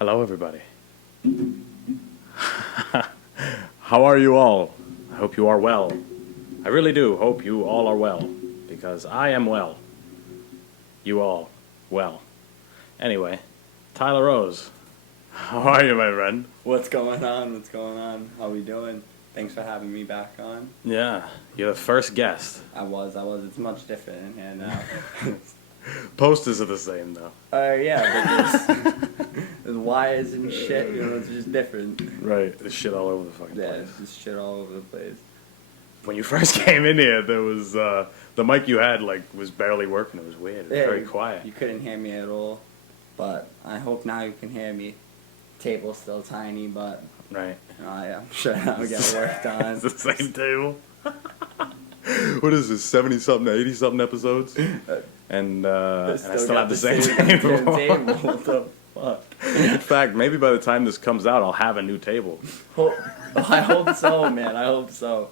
Hello, everybody. How are you all? I hope you are well. I really do hope you all are well, because I am well. You all well. Anyway, Tyler Rose, how are you, my friend? What's going on? What's going on? How we doing? Thanks for having me back on. Yeah, you're the first guest. I was. It's much different in here now. Posters are the same, though. Yeah, but there's wires and shit, it's just different. Right, there's shit all over the fucking Yeah, place. there's shit all over the place. When you first came in here, there was, the mic you had, was barely working. It was weird. It was very quiet. You couldn't hear me at all, but I hope now you can hear me. Table's still tiny, but... Right. I'm sure that'll get worked on. It's the same table. What is this, 70-something, 80-something episodes? And I still have the same table. What the fuck? In fact, maybe by the time this comes out, I'll have a new table. I hope so, man. I hope so.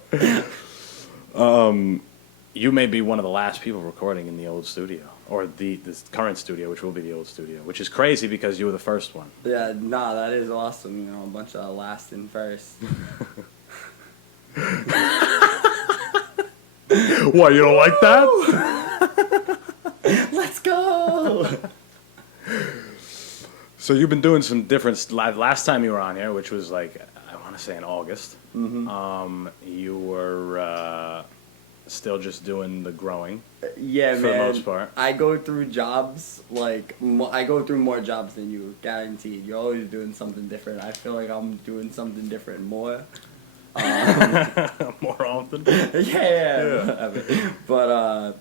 You may be one of the last people recording in the old studio. Or this current studio, which will be the old studio. Which is crazy because you were the first one. Yeah, that is awesome. A bunch of last and first. What, you don't like that? Let's go! So you've been doing some different... Last time you were on here, which was I want to say in August, you were still just doing the growing. Yeah, for man. For the most part. I go through jobs, I go through more jobs than you, guaranteed. You're always doing something different. I feel like I'm doing something different more. More often? Yeah. But,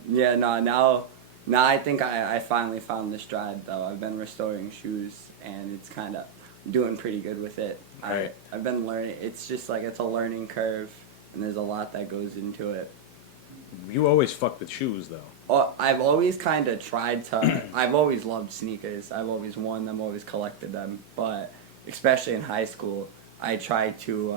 now I think I finally found the stride, though. I've been restoring shoes, and it's kind of doing pretty good with it. Right. I've been learning. It's just it's a learning curve, and there's a lot that goes into it. You always fuck with shoes, though. Oh, I've always kind of tried to... I've always loved sneakers. I've always worn them, always collected them. But especially in high school, I tried to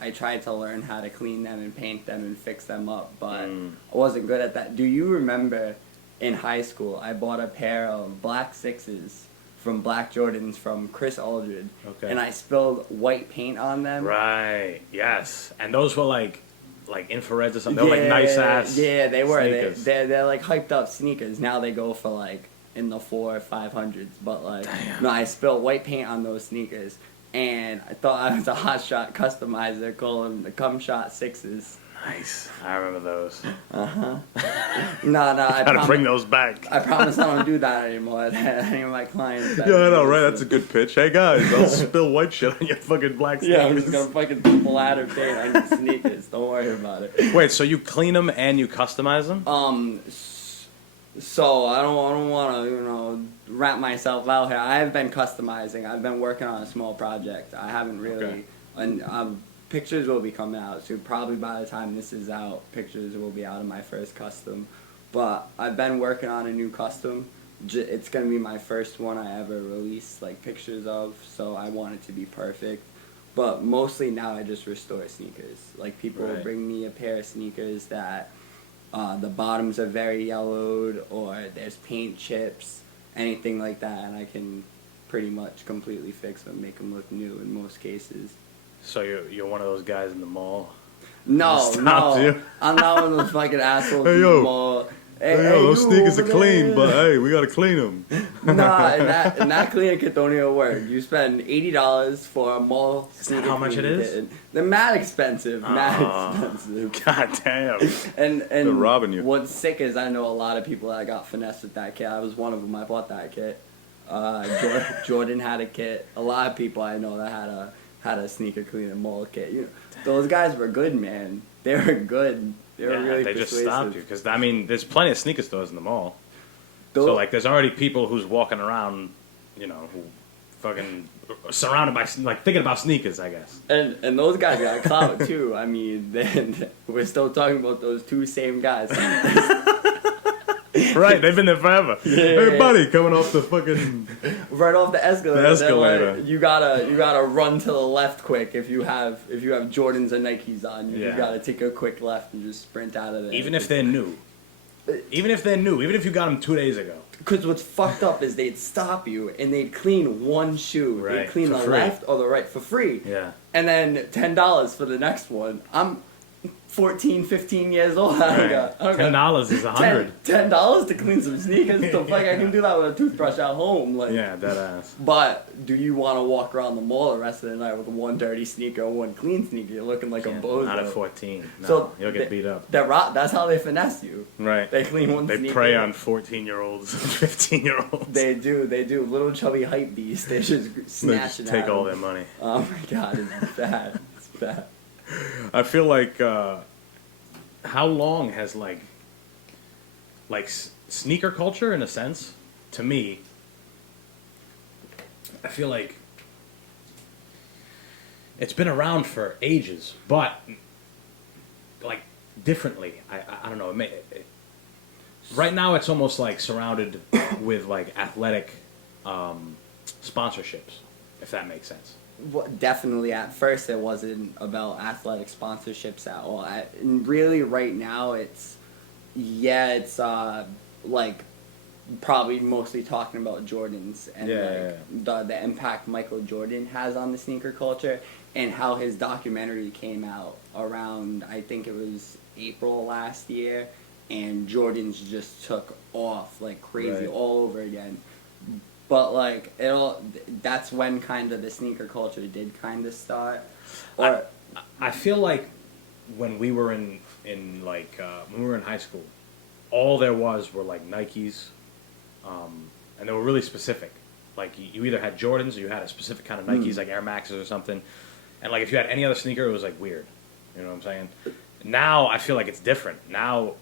learn how to clean them and paint them and fix them up, but I wasn't good at that. Do you remember in high school, I bought a pair of black sixes from Black Jordans from Chris Aldred, and I spilled white paint on them. Right, yes. And those were like infrareds or something. They were nice ass. Yeah, they were. Sneakers. They're hyped up sneakers. Now they go for in the 400s or 500s. But damn. No, I spilled white paint on those sneakers, and I thought I was a hot shot customizer. Call them the Cum Shot Sixes. Nice. I remember those. No, I gotta bring those back. I promise I don't do that anymore. Any of my clients. Yeah, I know, right? That's a good pitch. Hey guys, I'll spill white shit on your fucking black sneakers. Yeah, I'm just gonna fucking bladder paint on your sneakers. Don't worry about it. Wait, so you clean them and you customize them? So I don't want to, wrap myself out here. I have been customizing. I've been working on a small project. I haven't really, and pictures will be coming out. So probably by the time this is out, pictures will be out of my first custom. But I've been working on a new custom. It's gonna be my first one I ever released pictures of. So I want it to be perfect. But mostly now I just restore sneakers. People will bring me a pair of sneakers that. The bottoms are very yellowed, or there's paint chips, anything like that, and I can pretty much completely fix them, make them look new in most cases. So you're one of those guys in the mall? No, you? I'm not one of those fucking assholes Hey, in yo. the mall. Hey, those sneakers are clean, but hey, we gotta clean them. Nah, and that cleaning kit don't even work. You spend $80 for a mall sneaker. How much it is? Kit. They're mad expensive. Expensive. God damn. And they're robbing you. What's sick is I know a lot of people that got finessed with that kit. I was one of them. I bought that kit. Jordan had a kit. A lot of people I know that had a sneaker cleaning mall kit. Those guys were good, man. They were good. They were really they persuasive. just stopped you because there's plenty of sneaker stores in the mall. So there's already people who's walking around, who fucking surrounded by thinking about sneakers, I guess. And those guys got clout too. I mean, we're still talking about those two same guys. Right, they've been there forever. Yeah, hey, buddy, coming off the fucking... Right off the escalator. The escalator. You gotta run to the left quick if you have Jordans or Nikes on. You gotta take a quick left and just sprint out of there. Even if they're new. Even if you got them 2 days ago. Because what's fucked up is they'd stop you and they'd clean one shoe. Right, They'd clean for the free. left or the right for free. Yeah. And then $10 for the next one. I'm 14, 15 years old. I don't got $10 is $100. $10 to clean some sneakers. The fuck, I can do that with a toothbrush at home. Like, Yeah, that ass. But do you want to walk around the mall the rest of the night with one dirty sneaker and one clean sneaker? You're looking like a bozo. Not at 14. No, So you'll get beat up. That's how they finesse you. Right. They clean one They sneaker. prey on 14-year-olds and 15-year-olds. They do. Little chubby hype beasts. They just They snatch just it take out all of their them. money. Oh my god, it's bad. It's bad. I feel like how long has sneaker culture, in a sense, to me, I feel like it's been around for ages, but like differently. I don't know. Right now, it's almost like surrounded with like athletic sponsorships, if that makes sense. Well, definitely, at first it wasn't about athletic sponsorships at all. And really, right now, it's like probably mostly talking about Jordans and the impact Michael Jordan has on the sneaker culture, and how his documentary came out around, I think it was April last year, and Jordans just took off like crazy all over again. But like that's when kind of the sneaker culture did kind of start. Or I feel like when we were in high school, all there were like Nikes, and they were really specific. Like you either had Jordans or you had a specific kind of Nikes, like Air Maxes or something. And like if you had any other sneaker, it was like weird. You know what I'm saying? Now I feel like it's different. Now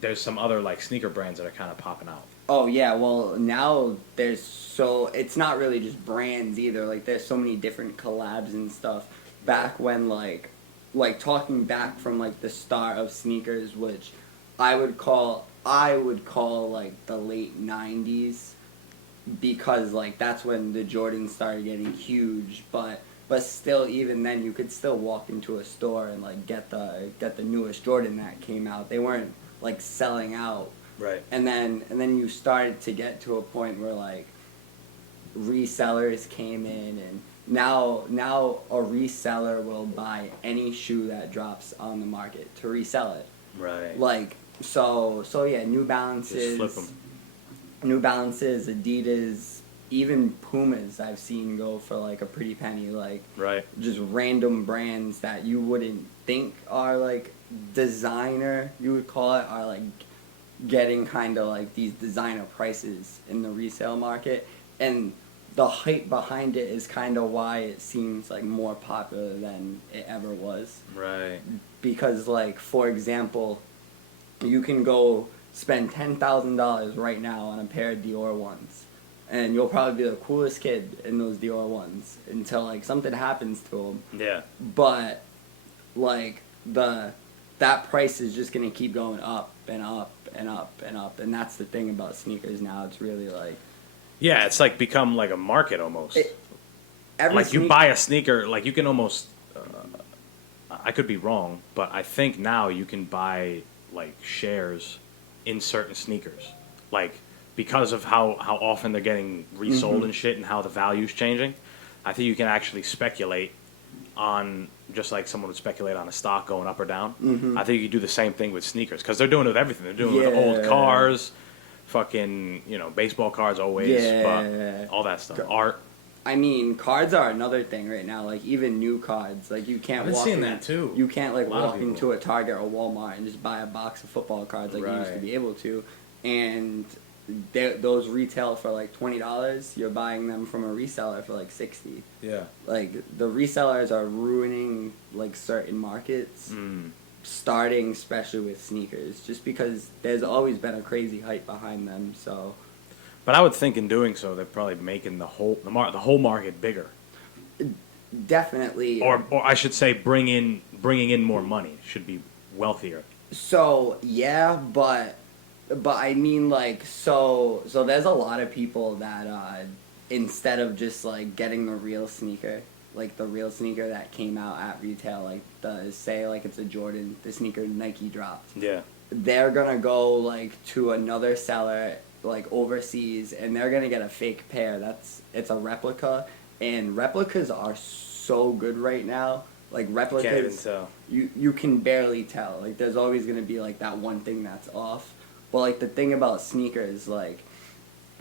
there's some other like sneaker brands that are kind of popping out. Oh yeah, well now it's not really just brands either. Like there's so many different collabs and stuff. Back when like talking back from like the start of sneakers, which I would call like the late 90s, because like that's when the Jordans started getting huge, but still, even then you could still walk into a store and like get the newest Jordan that came out. They weren't like selling out. Right. And then you started to get to a point where like resellers came in, and now a reseller will buy any shoe that drops on the market to resell it. Right. Like so yeah, New Balances, Just flip 'em. New Balances, Adidas, even Pumas I've seen go for like a pretty penny. Like Right. just random brands that you wouldn't think are like designer, you would call it, are like getting kind of like these designer prices in the resale market, and the hype behind it is kind of why it seems like more popular than it ever was. Right. Because like, for example, you can go spend $10,000 right now on a pair of Dior ones, and you'll probably be the coolest kid in those Dior ones until like something happens to them. Yeah. But like that price is just gonna keep going up and up and up and up, and that's the thing about sneakers now. It's really like, Yeah, it's like become like a market almost. every You buy a sneaker, like you can almost. I could be wrong, but I think now you can buy like shares in certain sneakers, like because of how often they're getting resold and shit, and how the value's changing. I think you can actually speculate on, just like someone would speculate on a stock going up or down. I think you could do the same thing with sneakers, because they're doing it with everything. They're doing it with old cars, fucking baseball cards always, but all that stuff, art. I mean, cards are another thing right now. Like even new cards, like you can't. I've been walk seeing in, that too. You can't like A lot of walk people. into a Target or Walmart and just buy a box of football cards like you used to Right. be able to, and those retail for like $20. You're buying them from a reseller for like $60. Yeah. Like the resellers are ruining like certain markets, starting especially with sneakers, just because there's always been a crazy hype behind them. So. But I would think in doing so, they're probably making the whole market bigger, Definitely. or I should say, bringing in more money. Should be wealthier. So yeah, but I mean like so there's a lot of people that instead of just like getting the real sneaker, like the real sneaker that came out at retail, like say like it's a Jordan, the sneaker Nike dropped. Yeah. They're gonna go like to another seller like overseas, and they're gonna get a fake pair. It's a replica, and replicas are so good right now. Like Can't even replicas, tell. you can barely tell. Like there's always gonna be like that one thing that's off. But like the thing about sneakers, like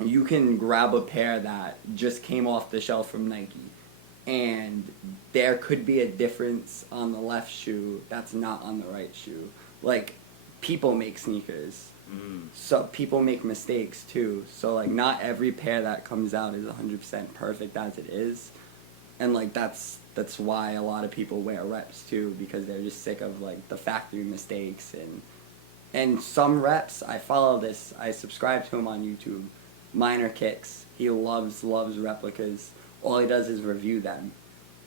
you can grab a pair that just came off the shelf from Nike, and there could be a difference on the left shoe that's not on the right shoe. Like people make sneakers. So people make mistakes too. So like not every pair that comes out is 100% perfect as it is. And like that's why a lot of people wear reps too, because they're just sick of like the factory mistakes. And some reps, I follow this, I subscribe to him on YouTube, Minor Kicks. He loves replicas. All he does is review them.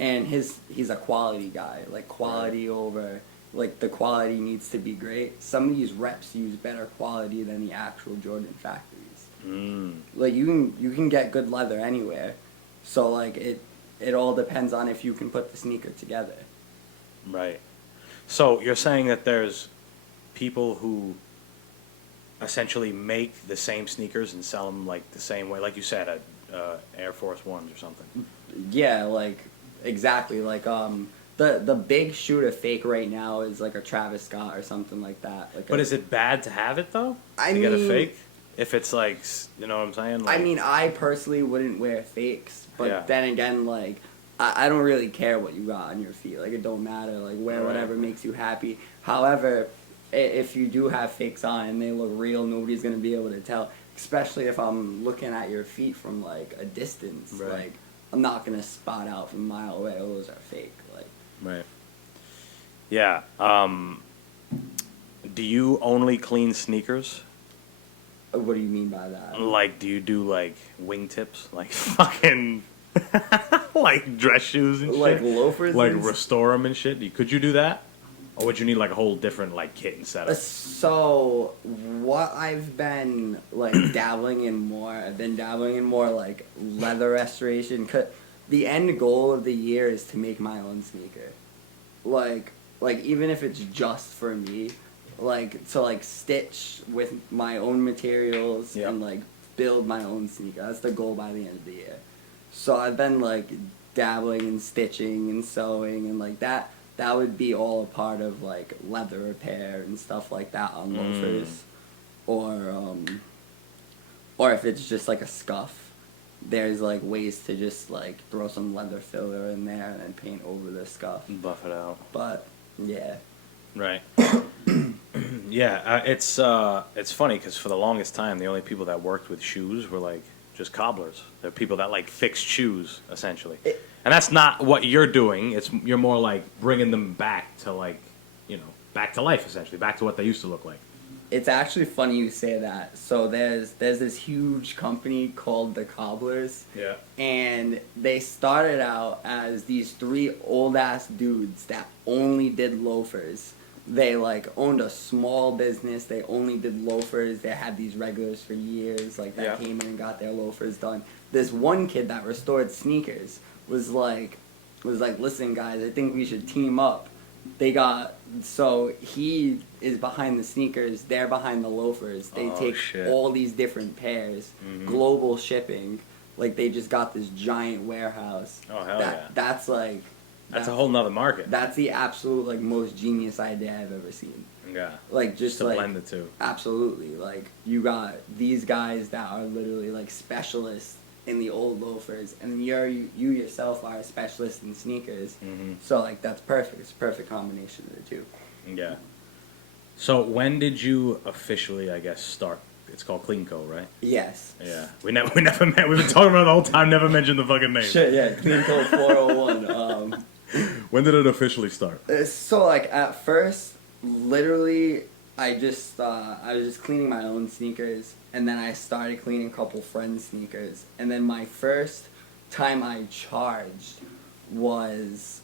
And he's a quality guy, like quality over, like the quality needs to be great. Some of these reps use better quality than the actual Jordan factories. Like you can get good leather anywhere. So like it all depends on if you can put the sneaker together. Right. So you're saying that there's people who essentially make the same sneakers and sell them like the same way, like you said, at Air Force Ones or something. Yeah, like exactly. Like the big shoe to fake right now is like a Travis Scott or something like that. Like But is it bad to have it though? I to get a mean- fake? If it's like, you know what I'm saying? Like, I mean, I personally wouldn't wear fakes, but Yeah. then again, like I don't really care what you got on your feet. Like it don't matter. Like wear Right. whatever makes you happy. However, if you do have fakes on and they look real, nobody's gonna be able to tell. Especially if I'm looking at your feet from like a distance. Right. Like I'm not gonna spot out from a mile away. Oh, those are fake. Like right. Yeah. Do you only clean sneakers? what do you mean by that? Like, do you do like wingtips, like fucking, like dress shoes and Like shit, loafers like and restore them and shit? Could you do that, or would you need like a whole different like kit and setup? So what I've been like dabbling in more, I've been dabbling in more like leather restoration. 'Cause the end goal of the year is to make my own sneaker. Like even if it's just for me, like to like stitch with my own materials Yep. and like build my own sneaker. That's the goal by the end of the year. So I've been like dabbling in stitching and sewing and like that. That would be all a part of like leather repair and stuff like that on loafers, or if it's just like a scuff, there's like ways to just like throw some leather filler in there and then paint over the scuff. Buff it out. But yeah, Right. Yeah, it's funny because for the longest time, the only people that worked with shoes were like just cobblers. They're people that like fixed shoes essentially, and that's not what you're doing. You're more like bringing them back to like, back to life essentially, back to what they used to look like. it's actually funny you say that. So there's this huge company called the Cobblers. Yeah. And they started out as these three old ass dudes that only did loafers. They like owned a small business. They only did loafers. They had these regulars for years, like that Yeah. came in and got their loafers done. This one kid that restored sneakers was like, listen guys, I think we should team up. So he is behind the sneakers. They're behind the loafers. They take shit. all these different pairs, global shipping. Like they just got this giant warehouse. Oh, hell yeah. That's like. That's a whole nother market. That's the absolute like most genius idea I've ever seen. Yeah. Like just To like blend the two. absolutely, like you got these guys that are literally like specialists in the old loafers, and you yourself are a specialist in sneakers. So like that's perfect. It's a perfect combination of the two. Yeah. So when did you officially, I guess, start? It's called Clean Co, right? Yes. Yeah. We never met. We've been talking about it the whole time. Never mentioned the fucking name. Shit, yeah. Clean Code 401. When did it officially start? So like at first, literally, I was just cleaning my own sneakers, and then I started cleaning a couple friends' sneakers, and then my first time I charged was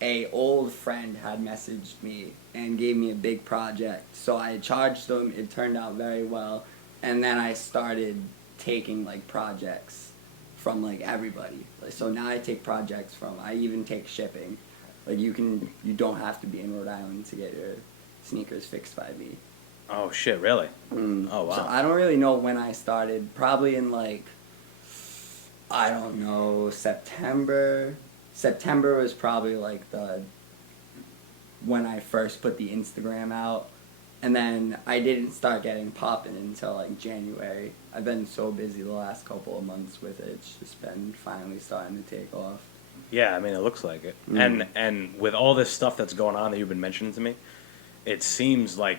a old friend had messaged me and gave me a big project. So I charged them. It turned out very well, and then I started taking like projects from like everybody. So now I take projects from. I even take shipping. Like you don't have to be in Rhode Island to get your sneakers fixed by me. Oh shit! Really? Mm. Oh wow. So I don't really know when I started. Probably in like, I don't know, September. September was probably like the when I first put the Instagram out, and then I didn't start getting popping until like January. I've been so busy the last couple of months with it. It's just been finally starting to take off. Yeah, I mean, it looks like it. Mm. And with all this stuff that's going on that you've been mentioning to me, it seems like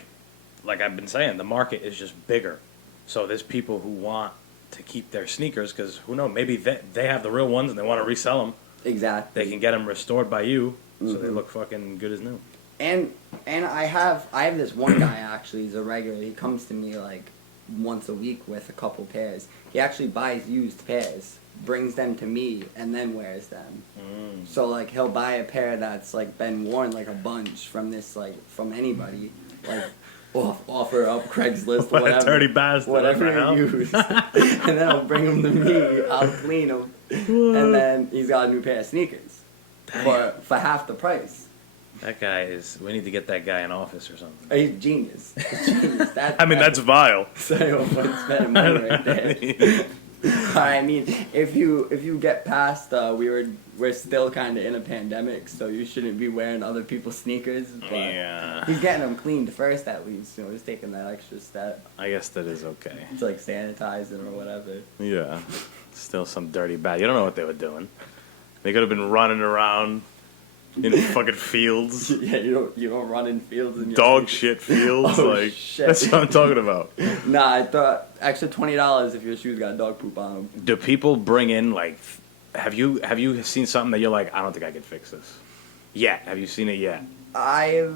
I've been saying, the market is just bigger. So there's people who want to keep their sneakers because who knows, maybe they have the real ones and they want to resell them. Exactly. They can get them restored by you, so they Mhm. look fucking good as new. And I have this one guy actually. He's a regular. He comes to me like once a week with a couple pairs. He actually buys used pairs, brings them to me, and then wears them. So like he'll buy a pair that's like been worn like a bunch from from anybody, like offer up Craigslist, What whatever, a dirty bastard! whatever you use, and then I'll bring them to me. I'll clean them, and then he's got a new pair of sneakers for half the price. That guy is. We need to get that guy in office or something. He's genius. He's genius. I mean, that's vile. So spending money right there. I mean, if you get past, we're still kind of in a pandemic, so you shouldn't be wearing other people's sneakers. But Yeah. he's getting them cleaned first, at least. You know, he's taking that extra step. I guess that is okay. It's like sanitizing or whatever. Yeah. Still some dirty bad. You don't know what they were doing. They could have been running around in fucking fields. Yeah, you don't run in fields and Dog shit fields. Oh, like shit. that's what I'm talking about. Nah, I thought extra $20 if your shoes got dog poop on them. Do people bring in like? Have you seen something that you're like, I don't think I could fix this yet? Have you seen it yet? I've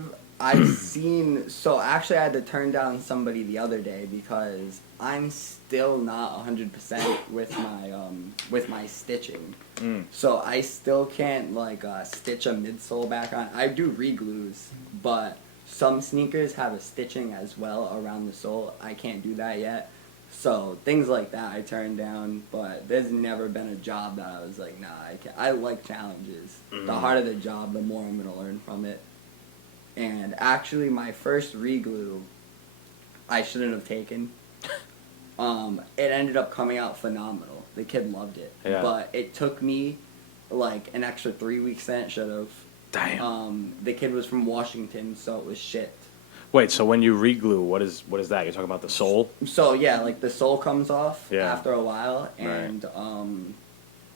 seen. So actually, I had to turn down somebody the other day because I'm still not 100% with my stitching. So I still can't like stitch a midsole back on. I do re-glues, but some sneakers have a stitching as well around the sole. I can't do that yet. So things like that I turned down, but there's never been a job that I was like, nah, I can't. I like challenges. The harder the job, the more I'm gonna learn from it. And actually, my first re-glue, I shouldn't have taken. It ended up coming out phenomenal. The kid loved it. Yeah. But it took me like an extra 3 weeks than it should have. Damn. The kid was from Washington, so it was shipped. Wait, so when you re-glue, what is that? You're talking about the sole? So yeah, like the sole comes off Yeah. after a while, and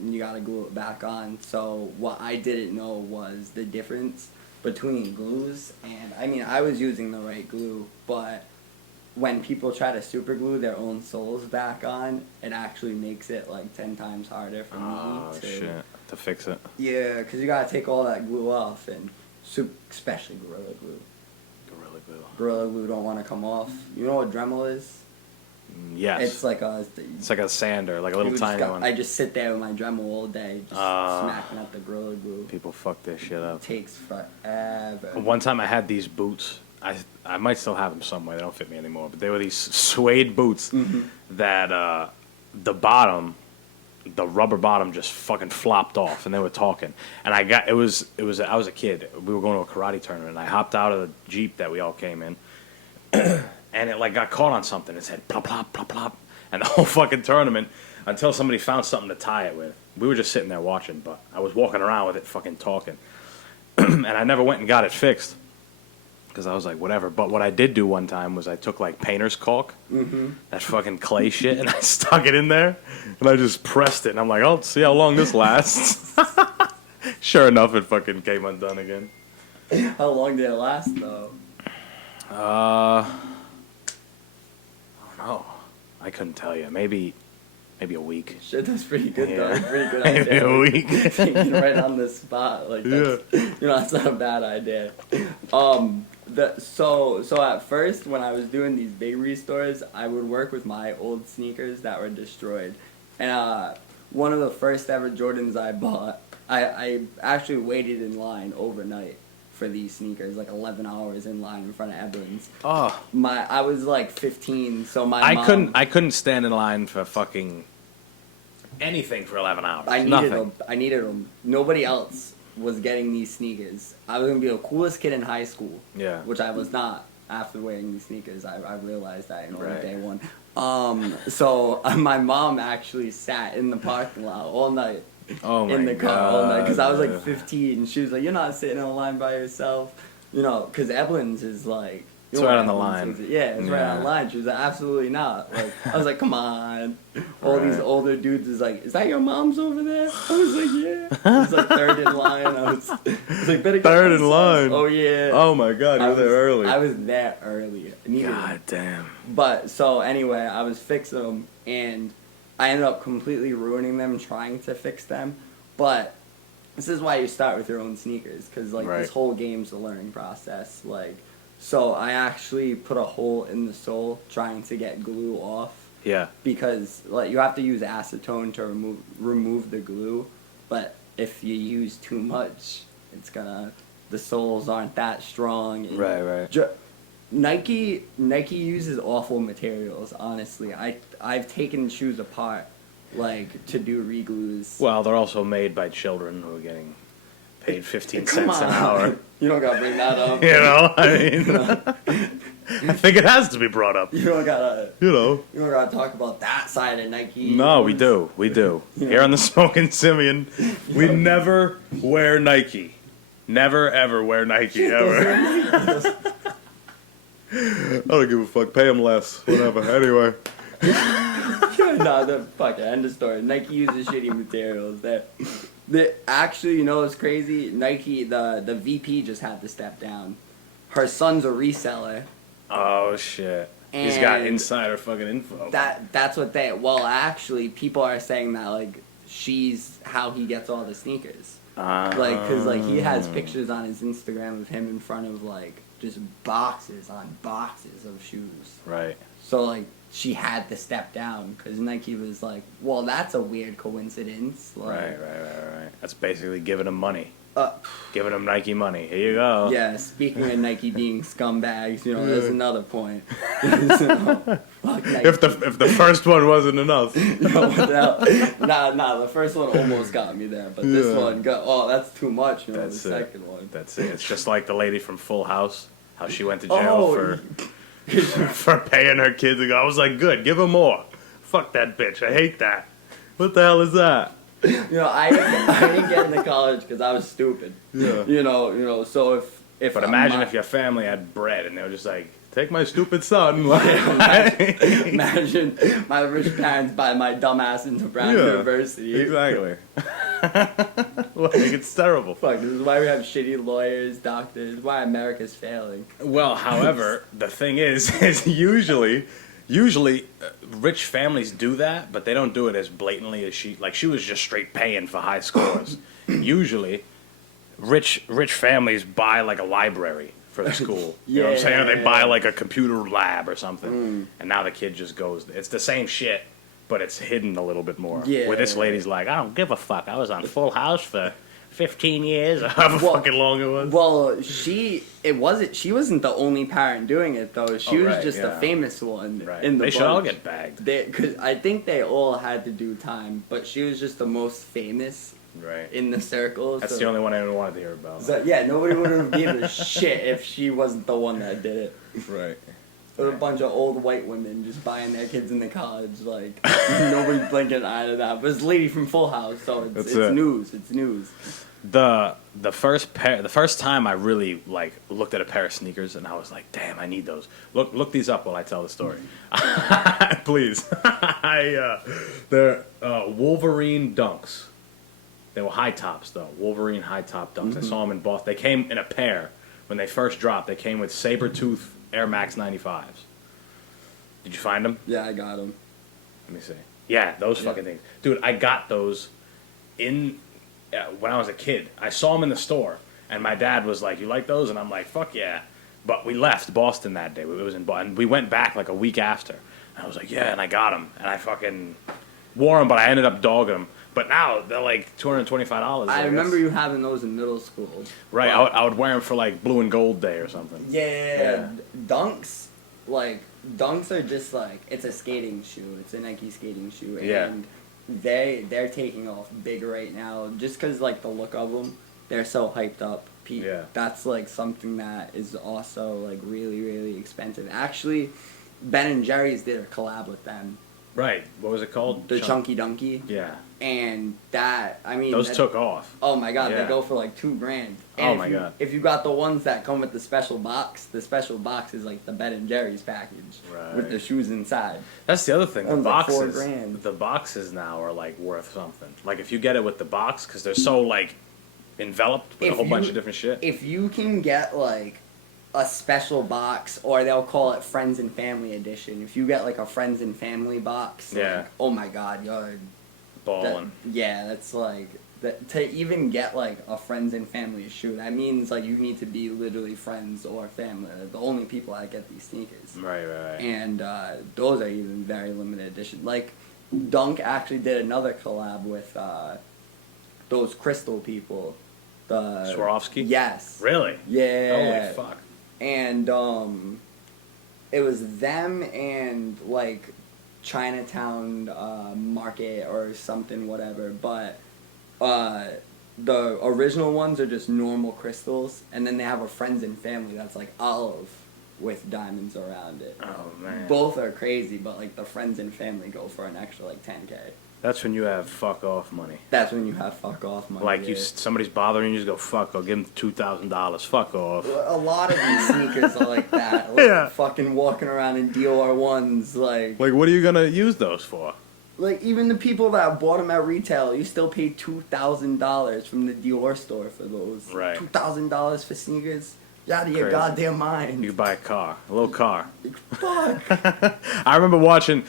you gotta glue it back on. So what I didn't know was the difference between glues, and I mean I was using the right glue, but when people try to super glue their own soles back on, it actually makes it like 10 times harder for me to fix it. Yeah, because you gotta take all that glue off, and especially Gorilla Glue. Gorilla Glue. Gorilla Glue don't want to come off. You know what Dremel is? Yes. It's like a sander, like a little tiny one. I just sit there with my Dremel all day, just smacking at the Gorilla Glue. People fuck this shit up. It takes forever. One time I had these boots. I might still have them somewhere. They don't fit me anymore. But they were these suede boots that the rubber bottom just fucking flopped off, and they were talking. And I was a kid. We were going to a karate tournament, and I hopped out of the Jeep that we all came in, and it like got caught on something. It said plop plop plop plop, and the whole fucking tournament until somebody found something to tie it with. We were just sitting there watching, but I was walking around with it fucking talking, and I never went and got it fixed. Because I was like, whatever. But what I did do one time was I took like painter's caulk, that fucking clay shit, and I stuck it in there, and I just pressed it, and I'm like, I'll see how long this lasts. Sure enough, it fucking came undone again. How long did it last, though? I don't know. I couldn't tell you. Maybe a week. Shit, that's pretty good, Yeah. though. Pretty good Maybe idea. a week. Thinking right on the spot. Like, that's, that's not a bad idea. So at first, when I was doing these big restores, I would work with my old sneakers that were destroyed. And one of the first ever Jordans I bought, I actually waited in line overnight for these sneakers, like 11 hours in line in front of Evelyn's. Oh. I was like 15, so my mom... I couldn't stand in line for fucking anything for 11 hours. I Nothing. needed them. Nobody else was getting these sneakers. I was going to be the coolest kid in high school. Yeah. Which I was not. after wearing these sneakers, I realized that on Right. day one. So my mom actually sat in the parking lot all night. Oh my In the car all night because I was like God. 15 and she was like, "You're not sitting in a line by yourself," you know, because Evelyn's is like. It's you know right what on the Evelyn's line. is. Yeah, it's right on Yeah. the line. She was like, "Absolutely not." Like, I was like, "Come on." All these Right. older dudes is like, "Is that your mom's over there?" I was like, "Yeah." I was like third in line. I was like, "Better get Third in myself." line? Oh yeah. Oh my God, you I were there was- early. I was there early. Needed them. God damn. But so anyway, I was fixing them, and I ended up completely ruining them trying to fix them. But this is why you start with your own sneakers, because like Right. this whole game's a learning process. Like, so I actually put a hole in the sole trying to get glue off, Yeah. because like you have to use acetone to remove the glue, but if you use too much, it's gonna the soles aren't that strong. And Right. Nike uses awful materials. Honestly, I've taken shoes apart, like to do reglues. Well, they're also made by children who are getting paid 15 Come cents an on. hour. You don't gotta bring that up. You know, I mean, I think it has to be brought up. You don't gotta. You know. You don't gotta talk about that side of Nike. No, we do. Yeah. Here on the Smoking Simian, we never wear Nike. Never ever wear Nike ever. I don't give a fuck. Pay them less. Whatever. Anyway. No, the fuck it, end of story. Nike uses shitty materials. They actually, you know what's crazy? Nike, the VP just had to step down. Her son's a reseller. Oh shit. He's got And insider fucking info. That's what they. Well, actually, people are saying that like she's how he gets all the sneakers. Like, cause like he has pictures on his Instagram of him in front of like just boxes on boxes of shoes. Right. So like she had to step down because Nike was like, well, that's a weird coincidence. Like, Right. That's basically giving him money. Uh, Giving them Nike money. Here you go. yeah, speaking of Nike being scumbags, you know, there's another point. So, fuck Nike. If the first one wasn't enough. Yo, what the hell? Nah, the first one almost got me there, but this Yeah. one got, oh, that's too much, you know, That's the it. second one. That's it. It's just like the lady from Full House, how she went to jail Oh, for paying her kids to go. I was like, good, give her more. Fuck that bitch. I hate that. What the hell is that? you know, I didn't get into college because I was stupid. Yeah. You know, so if But imagine if your family had bread and they were just like, take my stupid son. Imagine my rich parents buy my dumbass into Brown Yeah, University. Exactly. Like, it's terrible. Fuck, this is why we have shitty lawyers, doctors, why America's failing. Well, however, the thing is usually rich families do that, but they don't do it as blatantly as she. Like, she was just straight paying for high scores. Usually, rich families buy like a library for the school. You know what I'm saying? Or they buy like a computer lab or something, and now the kid just goes. It's the same shit, but it's hidden a little bit more. Yeah. Where this lady's like, I don't give a fuck. I was on Full House for 15 years, or however fucking long it was. Well, she wasn't the only parent doing it though. She was right, just yeah. a famous one Right. in the They should all bunch. get bagged. Cause I think they all had to do time, but she was just the most famous Right. in the circle. That's so, the only one anyone wanted to hear about. So, yeah, nobody would have given a shit if she wasn't the one that did it. Right. There were a bunch of old white women just buying their kids into college, like nobody's blinking an eye to that. But it's a lady from Full House, so That's it's it. news. It's news. The first time I really like looked at a pair of sneakers and I was like, damn, I need those. Look these up while I tell the story, please. They're Wolverine Dunks. They were high tops though, Wolverine high top Dunks. I saw them in Boston. They came in a pair when they first dropped. They came with Sabertooth Air Max 95s. Did you find them? Yeah, I got them. Let me see. Yeah, those Yeah. fucking things. Dude, I got those when I was a kid. I saw them in the store, and my dad was like, you like those? And I'm like, fuck yeah. But we left Boston that day. It was in Boston. We went back like a week after. And I was like, yeah, and I got them. And I fucking wore them, but I ended up dogging them. But now they're like $225. I guess. remember you having those in middle school. Right, But- I would wear them for like Blue and Gold Day or something. Yeah, Dunks, Dunks are just like, it's a skating shoe. It's a Nike skating shoe. Yeah. And they're taking off big right now just because, like, the look of them. they're so hyped up. Yeah. That's like something that is also like really, really expensive. Actually, Ben and Jerry's did a collab with them. Right. What was it called? The Chunky Dunky. Yeah. And that, I mean, Those took off. Oh my god, Yeah. they go for like $2,000. And Oh my god. If you got the ones that come with the special box is like the Ben and Jerry's package Right. with the shoes inside. That's the other thing. The That was like boxes, $4,000. the boxes now are like worth something. Like if you get it with the box, because they're so like enveloped with a whole bunch of different shit. If you can get like a special box, or they'll call it Friends and Family Edition. If you get like a Friends and Family box, Yeah. like, oh my god, you're Balling. that's like to even get like a Friends and Family shoe. That means like you need to be literally friends or family. They're the only people that get these sneakers. Right. And those are even very limited edition. Like Dunk actually did another collab with those Crystal people. The Swarovski? Yes. Really? Yeah. Holy fuck. And it was them and like Chinatown Market or something, whatever. But the original ones are just normal crystals, and then they have a Friends and Family that's like olive with diamonds around it. Oh man. Both are crazy, but like the Friends and Family go for an extra like $10K. That's when you have fuck off money. That's when you have fuck off money. Like yeah. somebody's bothering you, just go fuck off. Give them $2,000. Fuck off. A lot of these sneakers are like that. Like, Yeah. fucking walking around in Dior ones, like Like what are you gonna use those for? Like, even the people that bought them at retail, you still paid $2,000 from the Dior store for those. Right. $2,000 for sneakers? You're out of your Crazy. goddamn mind. You could buy a car, a little car. Fuck. I remember watching.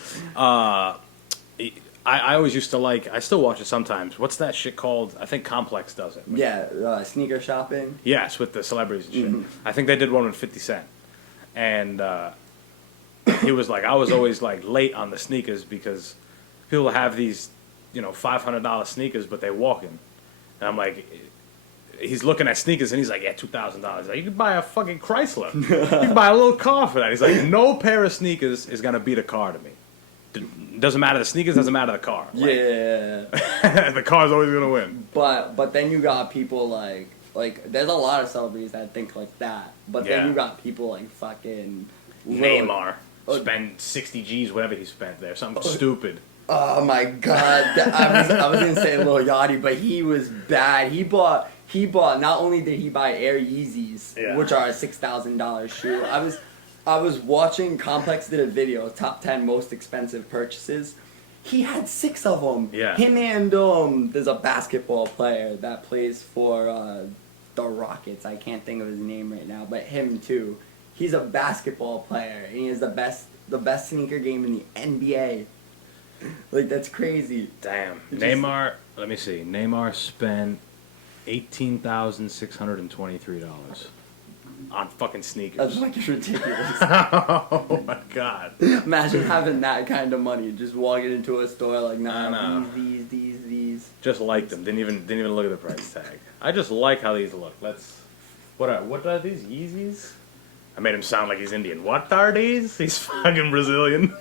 I always used to like. I still watch it sometimes. What's that shit called? I think Complex does it. Yeah, sneaker shopping. Yes, with the celebrities and shit. Mm-hmm. I think they did one with 50 Cent, and he was like, I was always like late on the sneakers because people have these, $500 sneakers, but they're walking, and I'm like. He's looking at sneakers and he's like, yeah, $2,000. Like, you could buy a fucking Chrysler. You could buy a little car for that. He's like, no pair of sneakers is gonna beat a car to me. Doesn't matter the sneakers, doesn't matter the car. Like, Yeah. the car's always gonna win. But then you got people like there's a lot of celebrities that think like that. But Yeah. then you got people like fucking Neymar Oh. spend 60 G's, whatever he spent there, something stupid. Oh my god! I was gonna say Lil Yachty, but he was bad. He bought. Not only did he buy Air Yeezys, Yeah. which are a $6,000 shoe. I was watching. Complex did a video, top 10 most expensive purchases. He had 6 of them. Yeah. Him and there's a basketball player that plays for the Rockets. I can't think of his name right now, but him too. He's a basketball player, and he has the best sneaker game in the NBA. Like, that's crazy. Damn. It just- Neymar. Let me see. Neymar spent $18,623 on fucking sneakers. That's fucking ridiculous. Oh my god. Imagine having that kind of money, just walking into a store like, I nah, know. these. Just liked them. Didn't even look at the price tag. I just like how these look. What are these Yeezys? I made him sound like he's Indian. What are these? He's fucking Brazilian.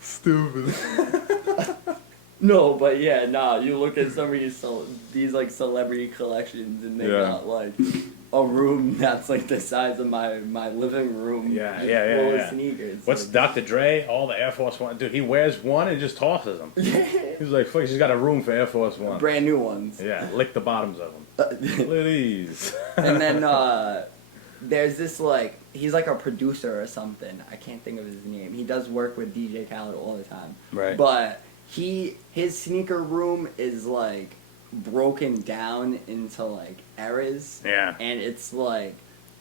Stupid. No, but yeah, nah. You look at some of these like celebrity collections, and they Yeah. got like a room that's like the size of my living room. Yeah, just yeah, full of yeah. sneakers. What's like, Dr. Dre? All the Air Force One. Dude, he wears one and just tosses them. He's like, fuck, he's got a room for Air Force One. brand new ones. Yeah, lick the bottoms of them. Look at these. And then there's this like he's like a producer or something. I can't think of his name. He does work with DJ Khaled all the time. Right. But his sneaker room is like broken down into like eras. Yeah. And it's like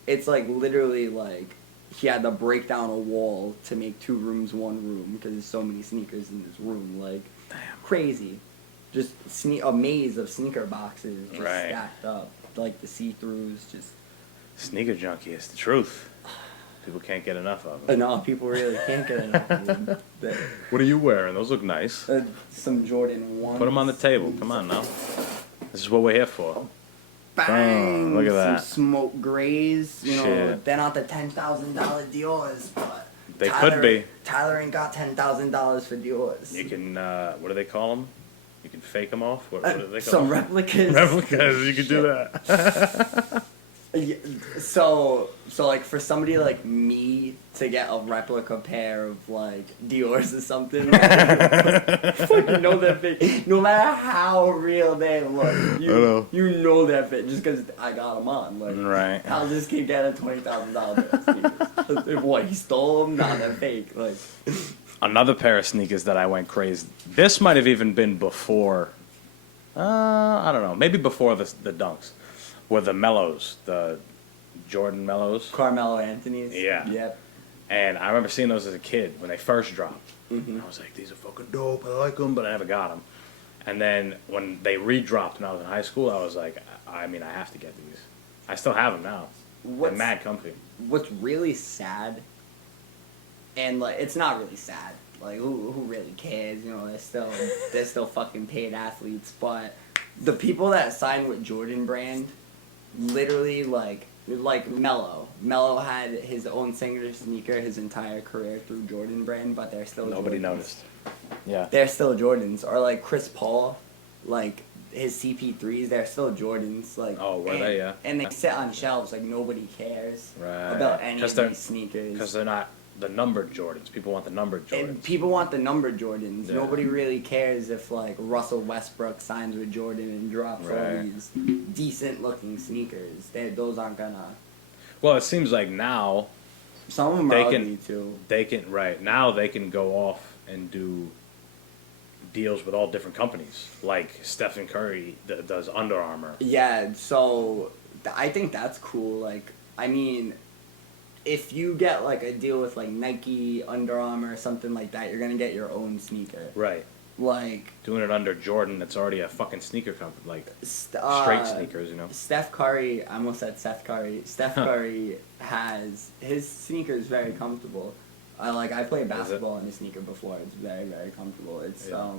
literally like he had to break down a wall to make 2 rooms 1 room because there's so many sneakers in this room. Like, Damn. crazy. Just a maze of sneaker boxes just Right. stacked up. Like the see-throughs, just... Sneaker junkie, it's the truth. People can't get enough of them. No, people really can't get enough of them. What are you wearing? Those look nice. Some Jordan 1s. Put them on the table. Come on now. This is what we're here for. Bang! Oh, look at that. Some smoke grays. You know, Shit. they're not the $10,000 Dior's, but... They could be. Tyler ain't got $10,000 for Dior's. You can, what do they call them? You can fake them off. What are they Some called? replicas. Replicas. You can do that. Yeah, so like for somebody like me to get a replica pair of like Dior's or something, fucking know that fit. No matter how real they look, you know that fit just because I got them on. Like, Right. How's this kid get a $20,000 sneakers? What, he stole them? Nah, they're fake. Like, Another pair of sneakers that I went crazy. This might have even been before. I don't know. Maybe before the Dunks. Were the Mellows, the Jordan Mellows. Carmelo Anthony's. Yeah. Yep. And I remember seeing those as a kid when they first dropped. Mm-hmm. I was like, these are fucking dope. I like them, but I never got them. And then when they re-dropped when I was in high school, I was like, I mean, I have to get these. I still have them now. They're mad comfy. What's really sad, and like it's not really sad. Like who really cares? You know, they're still fucking paid athletes. But the people that signed with Jordan Brand, literally like Melo. Melo had his own signature sneaker his entire career through Jordan Brand, but they're still Nobody Jordans. noticed. Yeah. They're still Jordans. Or like Chris Paul, like his CP3s, they're still Jordans. Like Oh, were they? Yeah. And they sit on shelves like nobody cares Right. about any of they're- these sneakers. Because they're not the numbered Jordans. People want the numbered Jordans. And people want the numbered Jordans. Yeah. Nobody really cares if like Russell Westbrook signs with Jordan and drops all Right. these decent looking sneakers. Those aren't gonna. Well, it seems like now Some of them They are can- ugly too. they can now they can go off and do deals with all different companies. Like Stephen Curry does Under Armour. Yeah, so I think that's cool. Like, I mean, if you get like a deal with like Nike, Under Armour, or something like that, you're gonna get your own sneaker. Right. Like Doing it under Jordan, that's already a fucking sneaker company. Like straight sneakers, you know. Steph Curry, I almost said Seth Curry. Steph Curry has his sneakers very comfortable. I played basketball in a sneaker before. It's very very comfortable. It's Yeah.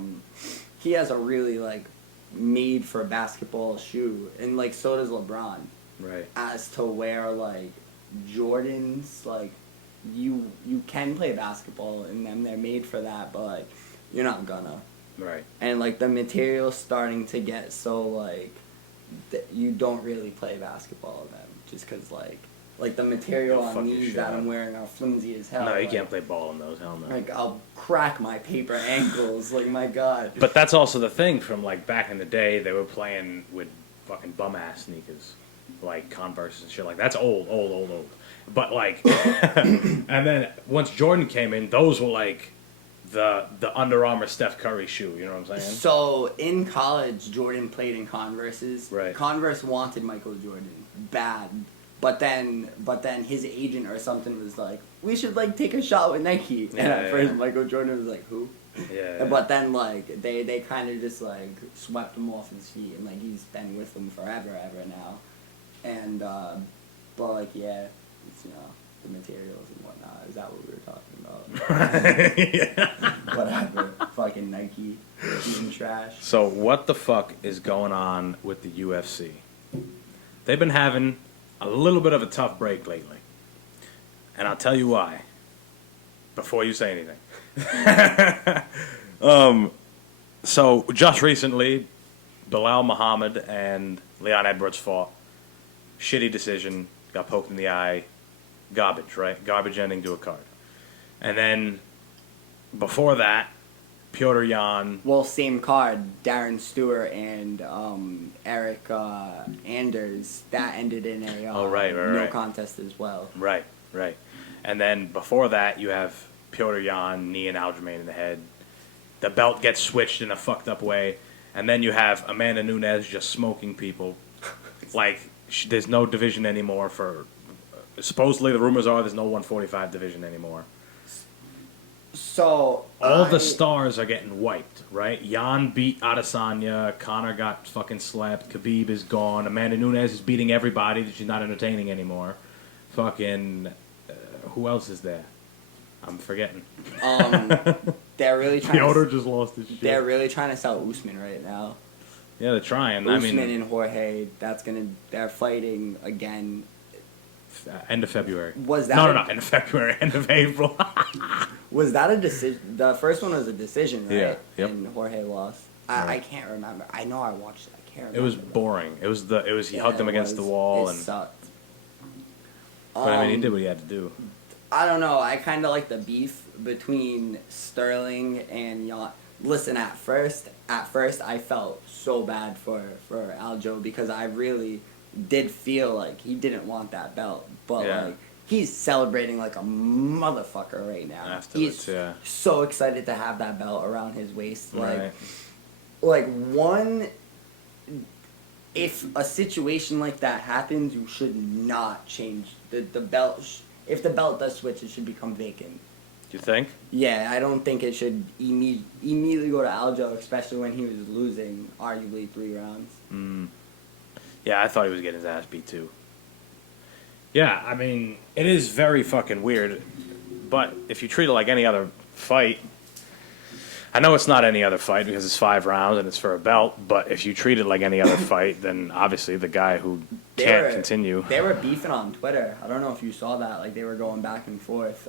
he has a really like made for basketball shoe, and like so does LeBron. Right. As to where like Jordans, like you can play basketball in them. They're made for that, but like you're not gonna. Right. And like the material's starting to get so like you don't really play basketball in them just because like the material You'll fuck on your these shit that up. I'm wearing are flimsy as hell. No, you like, can't play ball in those. Hell no. Like I'll crack my paper ankles. Like my god. But that's also the thing from like back in the day. They were playing with fucking bum ass sneakers, like Converse and shit. Like that's old. But like, and then once Jordan came in, those were like the Under Armour Steph Curry shoe. You know what I'm saying? So in college, Jordan played in Converses. Right. Converse wanted Michael Jordan bad, but then his agent or something was like, we should like take a shot with Nike. And at first, Michael Jordan was like, who? Yeah. But then like they kind of just like swept him off his feet, and like he's been with them forever now, and but like yeah, it's the materials and whatnot. Is that what we were talking about? Yeah. Whatever. Fucking Nike eating trash. So what the fuck is going on with the UFC? They've been having a little bit of a tough break lately, and I'll tell you why. Before you say anything. So just recently, Bilal Muhammad and Leon Edwards fought. Shitty decision. Got poked in the eye. Garbage, right? Garbage ending to a card. And then before that, Piotr Jan. Well, same card, Darren Stewart and Eric Anders. That ended in a Right, no contest as well. Right. And then before that, you have Piotr Jan, knee and Aljamain in the head. The belt gets switched in a fucked up way. And then you have Amanda Nunes just smoking people. Like, there's no division anymore for... supposedly, the rumors are there's no 145 division anymore. So All the stars are getting wiped, right? Jan beat Adesanya. Conor got fucking slapped. Khabib is gone. Amanda Nunes is beating everybody. She's not entertaining anymore. Fucking... who else is there? I'm forgetting. They're really trying. Piotr just lost his shit. They're really trying to sell Usman right now. Yeah, they're trying. Usman and Jorge. They're fighting again. End of February. Was that No, end of February. End of April. Was that a decision? The first one was a decision, right? Yeah, yep. And Jorge lost. I can't remember. I know I watched it. I can't remember. It was though. boring. It was he hugged him it against the was. wall It and sucked. but I mean he did what he had to do. I don't know. I kind of like the beef between Sterling and Jan. Listen, at first, I felt so bad for Aljo because I really did feel like he didn't want that belt, but Yeah. like he's celebrating like a motherfucker right now. Afterwards, He's yeah. so excited to have that belt around his waist. Right. Like one. If a situation like that happens, you should not change the belt. If the belt does switch, it should become vacant. You think? Yeah, I don't think it should immediately go to Aljo, especially when he was losing arguably 3 rounds. Yeah, I thought he was getting his ass beat too. Yeah, I mean, it is very fucking weird, but if you treat it like any other fight, I know it's not any other fight because it's 5 rounds and it's for a belt, but if you treat it like any other fight, then obviously the guy who can't continue. They were beefing on Twitter. I don't know if you saw that. Like, they were going back and forth.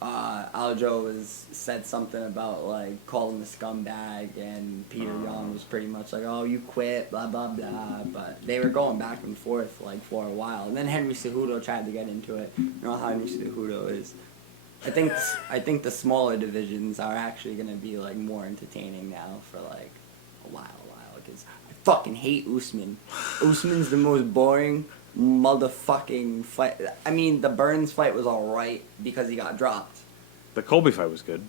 Aljo said something about, like, calling the scumbag, and Peter Yan was pretty much like, oh, you quit, blah, blah, blah. But they were going back and forth, like, for a while. And then Henry Cejudo tried to get into it. You know how Henry Cejudo is. I think the smaller divisions are actually going to be, like, more entertaining now for, like, a while. Because I fucking hate Usman. Usman's the most boring motherfucking fight. I mean, the Burns fight was alright because he got dropped. The Colby fight was good.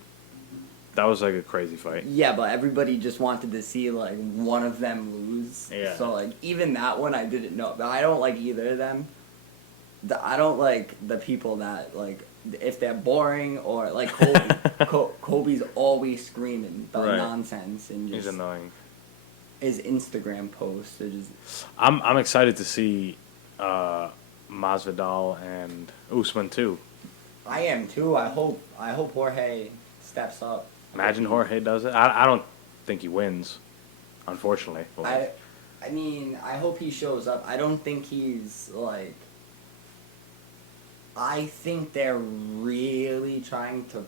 That was like a crazy fight. Yeah, but everybody just wanted to see, like, one of them lose. Yeah. So, like, even that one I didn't know. But I don't like either of them. I don't like the people that, like, if they're boring or, like, Kobe. Kobe's always screaming the nonsense and just... He's annoying. His Instagram posts are just... I'm excited to see Masvidal and Usman too. I am too. I hope Jorge steps up. Imagine Jorge does it. I don't think he wins, unfortunately. I mean, I hope he shows up. I don't think he's like... I think they're really trying to,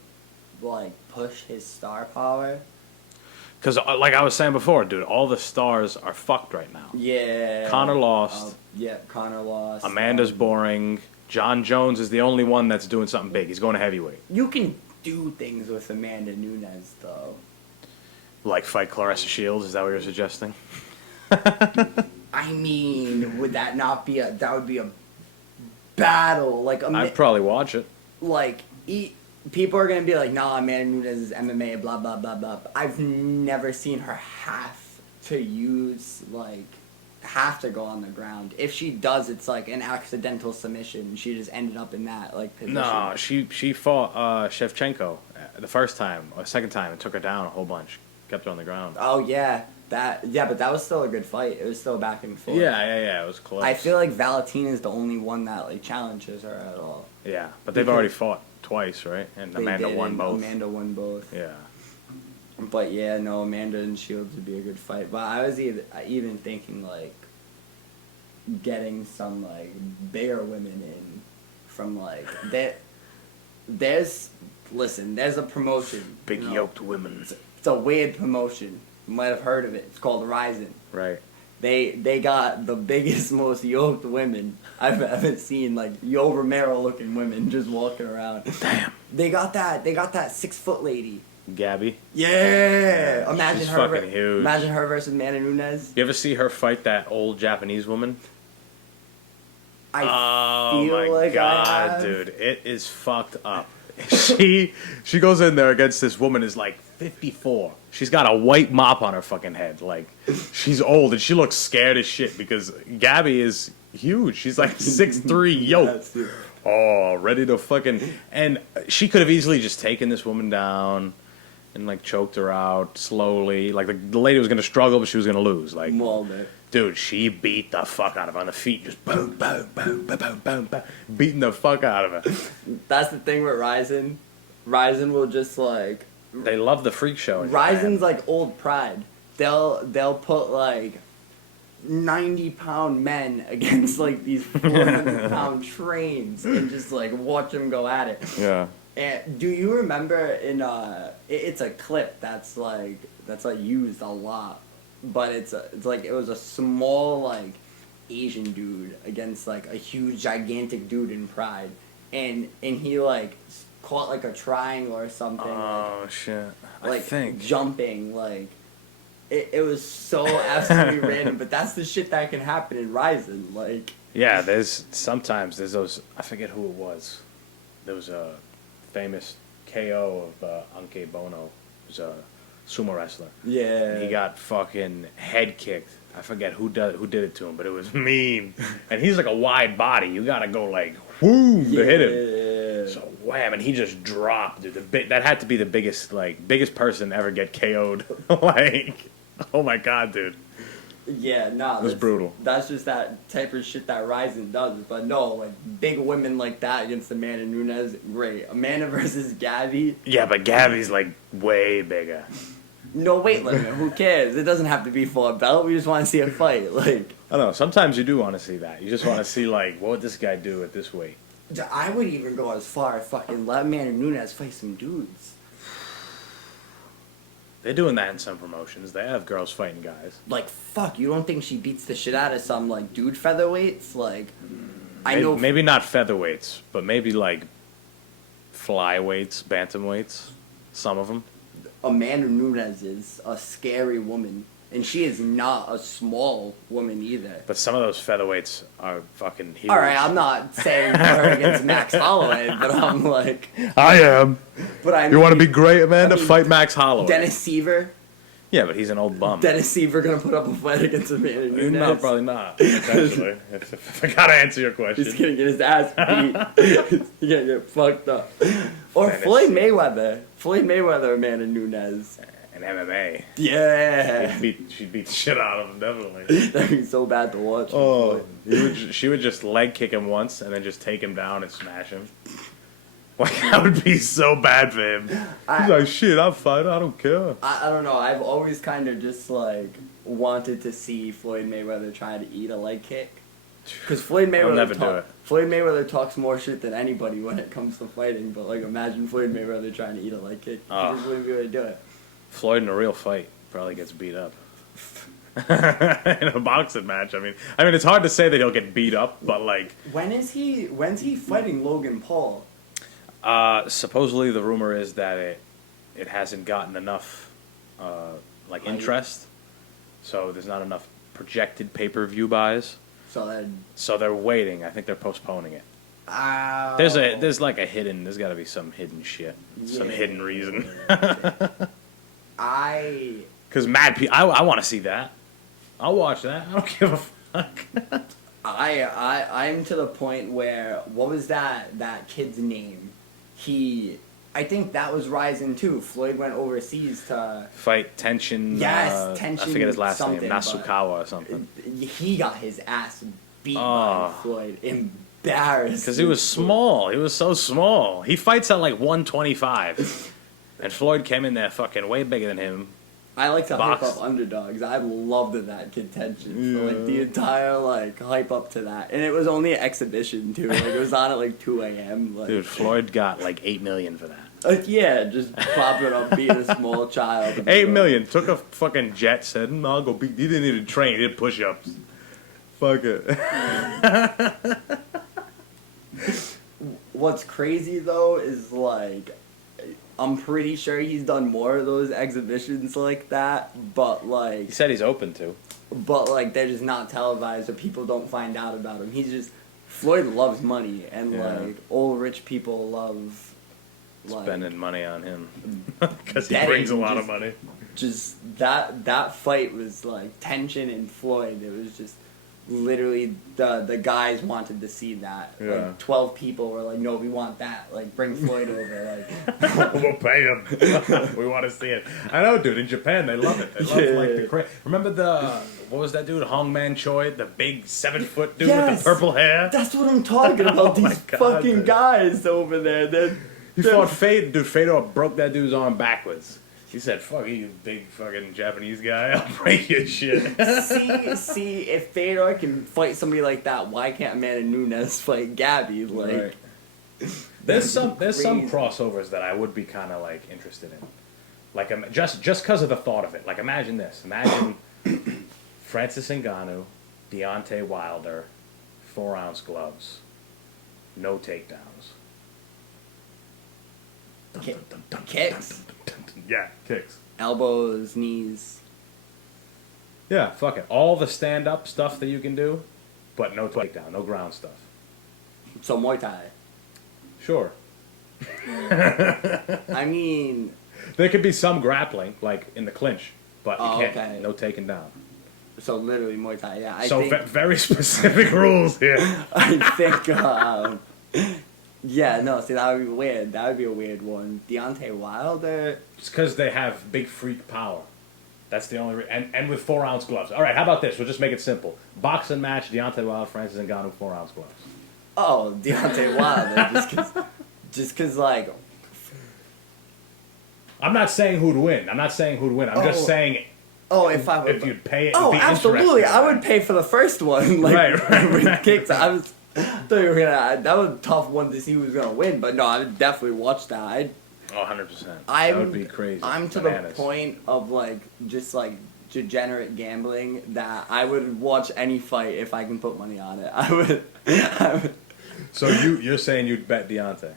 like, push his star power. Because, like I was saying before, dude, all the stars are fucked right now. Yeah. Conor lost. Yeah, Conor lost. Amanda's boring. John Jones is the only one that's doing something big. He's going to heavyweight. You can do things with Amanda Nunes, though. Like fight Clarissa Shields? Is that what you're suggesting? I mean, would that not be that would be a battle. Like, I'd probably watch it. Like, people are going to be like, nah, Amanda Nunes is MMA, blah, blah, blah, blah. I've never seen her have to go on the ground. If she does, it's like an accidental submission. She just ended up in that, like, position. No, she fought Shevchenko the first time, or second time, and took her down a whole bunch. Kept her on the ground. Oh, yeah. But that was still a good fight. It was still back and forth. Yeah, it was close. I feel like Valentina is the only one that, like, challenges her at all. Yeah, but they've already fought twice, right? And Amanda won both. Amanda won both. Yeah. But yeah, no, Amanda and Shields would be a good fight. But I was even thinking, like, getting some, like, bigger women in from, like, there's a promotion. Big yoked women. It's a weird promotion. You might have heard of it. It's called Ryzen. Right. They got the biggest, most yoked women I've ever seen, like Yo Romero looking women just walking around. Damn. They got that 6-foot lady. Gabby. Yeah. Imagine she's her. fucking huge. Imagine her versus Amanda Nunes. You ever see her fight that old Japanese woman? I Oh feel my like god, I have. dude, it is fucked up. She goes in there against this woman is like 54. She's got a white mop on her fucking head. Like, she's old and she looks scared as shit because Gabby is huge. She's like 6'3", yoked. Oh, ready to fucking... And she could have easily just taken this woman down and, like, choked her out slowly. Like, the lady was going to struggle, but she was going to lose. Like, dude, she beat the fuck out of her on the feet. Just boom, boom, boom, boom, boom, boom, boom. Beating the fuck out of her. That's the thing with Ryzen. Ryzen will just, like... They love the freak show. Ryzen's like old pride. They'll put, like, 90-pound men against, like, these 400-pound trains and just, like, watch them go at it. Yeah. And do you remember in it's a clip that's like used a lot, but it's like it was a small like Asian dude against like a huge gigantic dude in Pride, and he like caught like a triangle or something. Oh shit! I Like think jumping like. It was so absolutely random, but that's the shit that can happen in Ryzen. Like, yeah. There's those. I forget who it was. There was a famous KO of Anke Bono. It was a sumo wrestler. yeah, He got fucking head kicked. I forget who did it to him, but it was mean. And he's like a wide body. You gotta go like whoo to hit him. So wham, and he just dropped, dude. That had to be the biggest person ever get KO'd. Like, oh my god, dude. Yeah, no, It was brutal. That's just that type of shit that Ryzen does. But no, like big women like that against Amanda Nunes, great. Amanda versus Gabby. Yeah, but Gabby's like way bigger. No weight limit. Who cares? It doesn't have to be for a belt. We just want to see a fight. Like, I don't know. Sometimes you do want to see that. You just want to see like, what would this guy do at this weight? I would even go as far as fucking let Amanda Nunes fight some dudes. They're doing that in some promotions. They have girls fighting guys. Like, fuck, you don't think she beats the shit out of some, like, dude featherweights? Like, I know... Maybe not featherweights, but maybe like flyweights, bantamweights. Some of them. Amanda Nunes is a scary woman. And she is not a small woman either. But some of those featherweights are fucking huge. Alright, I'm not saying her against Max Holloway, but I'm like... I am. But I You want to be great, Amanda? I mean, Fight Max Holloway. Dennis Seaver? Yeah, but he's an old bum. Dennis Seaver gonna put up a fight against Amanda Nunes? No, probably not. Potentially. if I gotta answer your question. He's gonna get his ass beat. He's gonna get fucked up. Or Dennis Floyd Seaver. Mayweather. Floyd Mayweather, Amanda Nunes. And MMA. Yeah. She'd beat the shit out of him, definitely. That'd be so bad to watch. Oh. She would just leg kick him once and then just take him down and smash him. Like, that would be so bad for him. He's like, shit, I'm fine, I don't care. I don't know. I've always kind of just, like, wanted to see Floyd Mayweather try to eat a leg kick. Because Floyd Mayweather I'll never do it. Floyd Mayweather talks more shit than anybody when it comes to fighting. But, like, imagine Floyd Mayweather trying to eat a leg kick. He just wouldn't be able to do it. Floyd in a real fight probably gets beat up. In a boxing match, I mean, it's hard to say that he'll get beat up, but like, When's he fighting Logan Paul? supposedly the rumor is that it hasn't gotten enough like interest, so there's not enough projected pay-per-view buys. So they're waiting. I think they're postponing it. Ow. There's like a hidden. There's got to be some hidden shit, some hidden reason. Because mad people, I want to see that. I'll watch that. I don't give a fuck. I'm to the point where, what was that kid's name? I think that was Ryzen too. Floyd went overseas to fight Tension. Yes, Tension. I forget his last name, something, Nasukawa or something. He got his ass beat by Floyd. Embarrassed. Because he was small. He was so small. He fights at like 125. And Floyd came in there fucking way bigger than him. I like to hype up underdogs. I loved that contention. So like the entire like hype up to that, and it was only an exhibition too. Like it was on at like 2 a.m. Like, dude, Floyd got like $8 million for that. Yeah, just popping up, beating a small child. $8 million. Took a fucking jet. Said, "I'll go beat." He didn't even train. He did push-ups. Fuck it. What's crazy though is like, I'm pretty sure he's done more of those exhibitions like that, but like... He said he's open to. But like, they're just not televised, so people don't find out about him. Floyd loves money, and like, old rich people love... like, spending money on him. Because he brings a lot of money. Just, that fight was like, Tension and Floyd, it was just... Literally, the guys wanted to see that. Yeah. Like 12 people were like, "No, we want that. Like, bring Floyd over." Like, we'll pay him. We want to see it. I know, dude. In Japan, they love it. They love like the remember what was that dude? Hong Man Choi, the big 7-foot dude with the purple hair. That's what I'm talking about. These fucking guys over there. He fought Fedor. Dude, Fedor broke that dude's arm backwards. He said, "Fuck you, big fucking Japanese guy. I'll break your shit." see, if Fedor can fight somebody like that, why can't Amanda Nunes fight Gabby? Like, There's some Crazy. crossovers that I would be kind of like interested in, like just because of the thought of it. Like imagine this. Imagine Francis Ngannou, Deontay Wilder, 4-ounce gloves, no takedowns. Kicks, Yeah, kicks. elbows, knees. Yeah, fuck it. All the stand-up stuff that you can do, but no takedown, no ground stuff. So Muay Thai. Sure. I mean, There could be some grappling, like in the clinch, but you Oh, can't. okay. No taking down. so literally Muay Thai. Yeah, I So think. very specific rules here. I think. Yeah, no. See, that would be weird. That would be a weird one. Deontay Wilder. It's because they have big freak power. That's the only and with 4-ounce gloves. All right, how about this? We'll just make it simple. Boxing match: Deontay Wilder, Francis Ngannou, 4-ounce gloves. Oh, Deontay Wilder. just cause like. I'm not saying who'd win. I'm just saying Oh, if I would. if you'd pay it. Oh, be absolutely! interested in I would that. pay for the first one. Like, Right. with kicks. I thought you were gonna. That was a tough one to see who was gonna win, but no, I would definitely watch that. Oh, 100%. That I'm, would be crazy. I'm to Bananas. the point of like just like degenerate gambling that I would watch any fight if I can put money on it. I would. So you're saying you'd bet Deontay?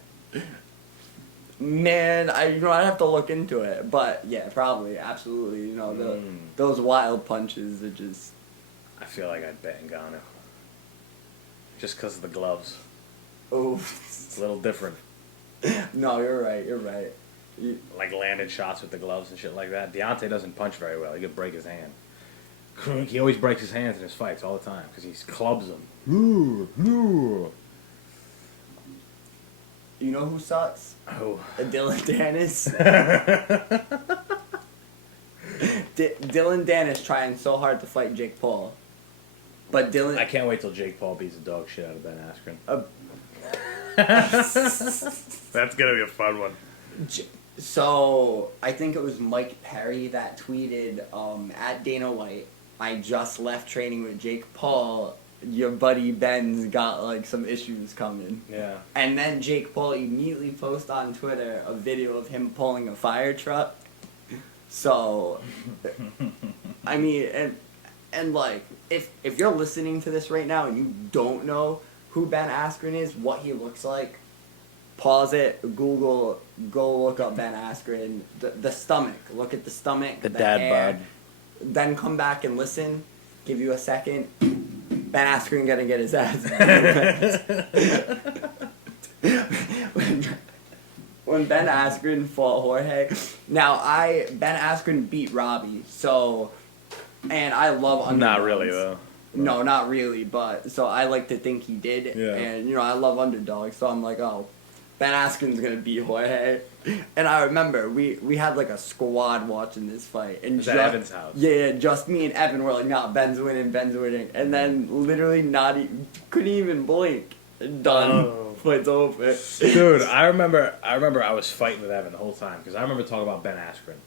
Man, I'd have to look into it, but yeah, probably, absolutely. Those wild punches are just. I feel like I'd bet Ngannou. Just because of the gloves. Oh, It's a little different. no, you're right. You're right. Like landed shots with the gloves and shit like that. Deontay doesn't punch very well. He could break his hand. He always breaks his hands in his fights all the time because he clubs them. You know who sucks? Oh. Dylan Dennis. Dylan Dennis trying so hard to fight Jake Paul, but Dylan. I can't wait till Jake Paul beats the dog shit out of Ben Askren. That's gonna be a fun one. So I think it was Mike Perry that tweeted at Dana White, I just left training with Jake Paul. Your buddy Ben's got like some issues coming. Yeah. And then Jake Paul immediately posted on Twitter a video of him pulling a fire truck. So, I mean, and like if you're listening to this right now and you don't know who Ben Askren is, what he looks like, pause it, Google, go look up Ben Askren, the stomach, look at the stomach, The dad hair, bod. then come back and listen, give you a second. Ben Askren gonna get his ass. When Ben Askren fought Jorge, Ben Askren beat Robbie, so, and I love underdogs. Not really though. No, not really, but so I like to think he did, Yeah. and I love underdogs, so I'm like, oh, Ben Askren's gonna beat Jorge, and I remember we had like a squad watching this fight, and It was at Evan's house. Yeah, just me and Evan were like, nah, Ben's winning, and then literally couldn't even blink, done, Oh. fight's over. Dude, I remember I was fighting with Evan the whole time because I remember talking about Ben Askren,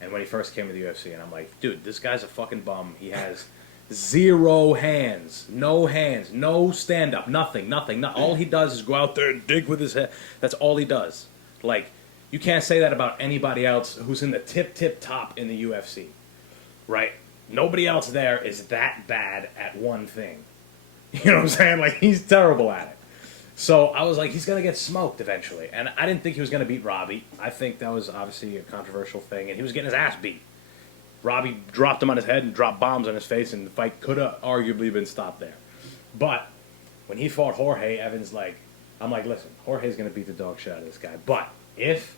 and when he first came to the UFC, and I'm like, dude, this guy's a fucking bum. He has 0 hands, no stand up, nothing. All he does is go out there and dig with his head. That's all he does. Like, you can't say that about anybody else who's in the tip top in the UFC, right? Nobody else there is that bad at one thing. You know what I'm saying? Like, he's terrible at it. So I was like, he's going to get smoked eventually. And I didn't think he was going to beat Robbie. I think that was obviously a controversial thing. And he was getting his ass beat. Robbie dropped him on his head and dropped bombs on his face, and the fight could have arguably been stopped there. But when he fought Jorge, Evan's like, I'm like, listen, Jorge's going to beat the dog shit out of this guy. But if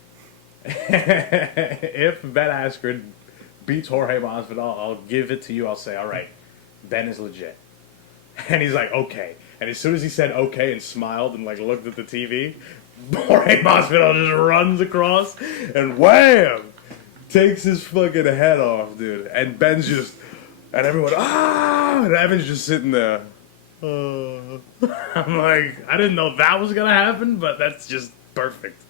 if Ben Askren beats Jorge Masvidal, I'll give it to you. I'll say, all right, Ben is legit. And he's like, okay. And as soon as he said okay and smiled and like looked at the TV, Jorge Masvidal just runs across and wham! Takes his fucking head off, dude. And Ben's just, and everyone, ah! And Evan's just sitting there. I'm like, I didn't know that was gonna happen, but that's just perfect.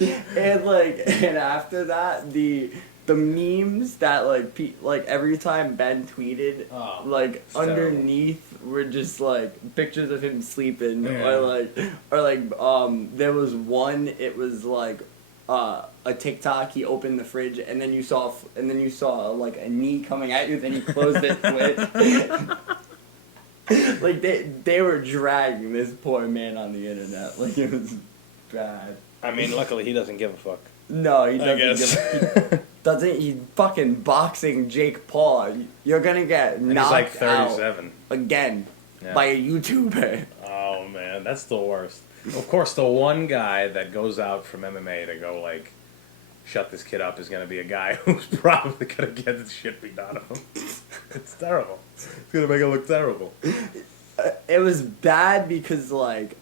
And after that, the memes that like every time Ben tweeted, Oh, like it's underneath were just like pictures of him sleeping, Yeah. or there was one. It was like a TikTok. He opened the fridge and then you saw like a knee coming at you. Then he closed it. Like they were dragging this poor man on the internet. Like it was bad. I mean, luckily he doesn't give a fuck. No, he I doesn't. guess. He fucking boxing Jake Paul. You're gonna get And he's knocked like out 37. again Yeah. by a YouTuber. Oh man, that's the worst. Of course, the one guy that goes out from MMA to go like shut this kid up is gonna be a guy who's probably gonna get the shit beat out of him. It's terrible. It's gonna make it look terrible. It was bad because like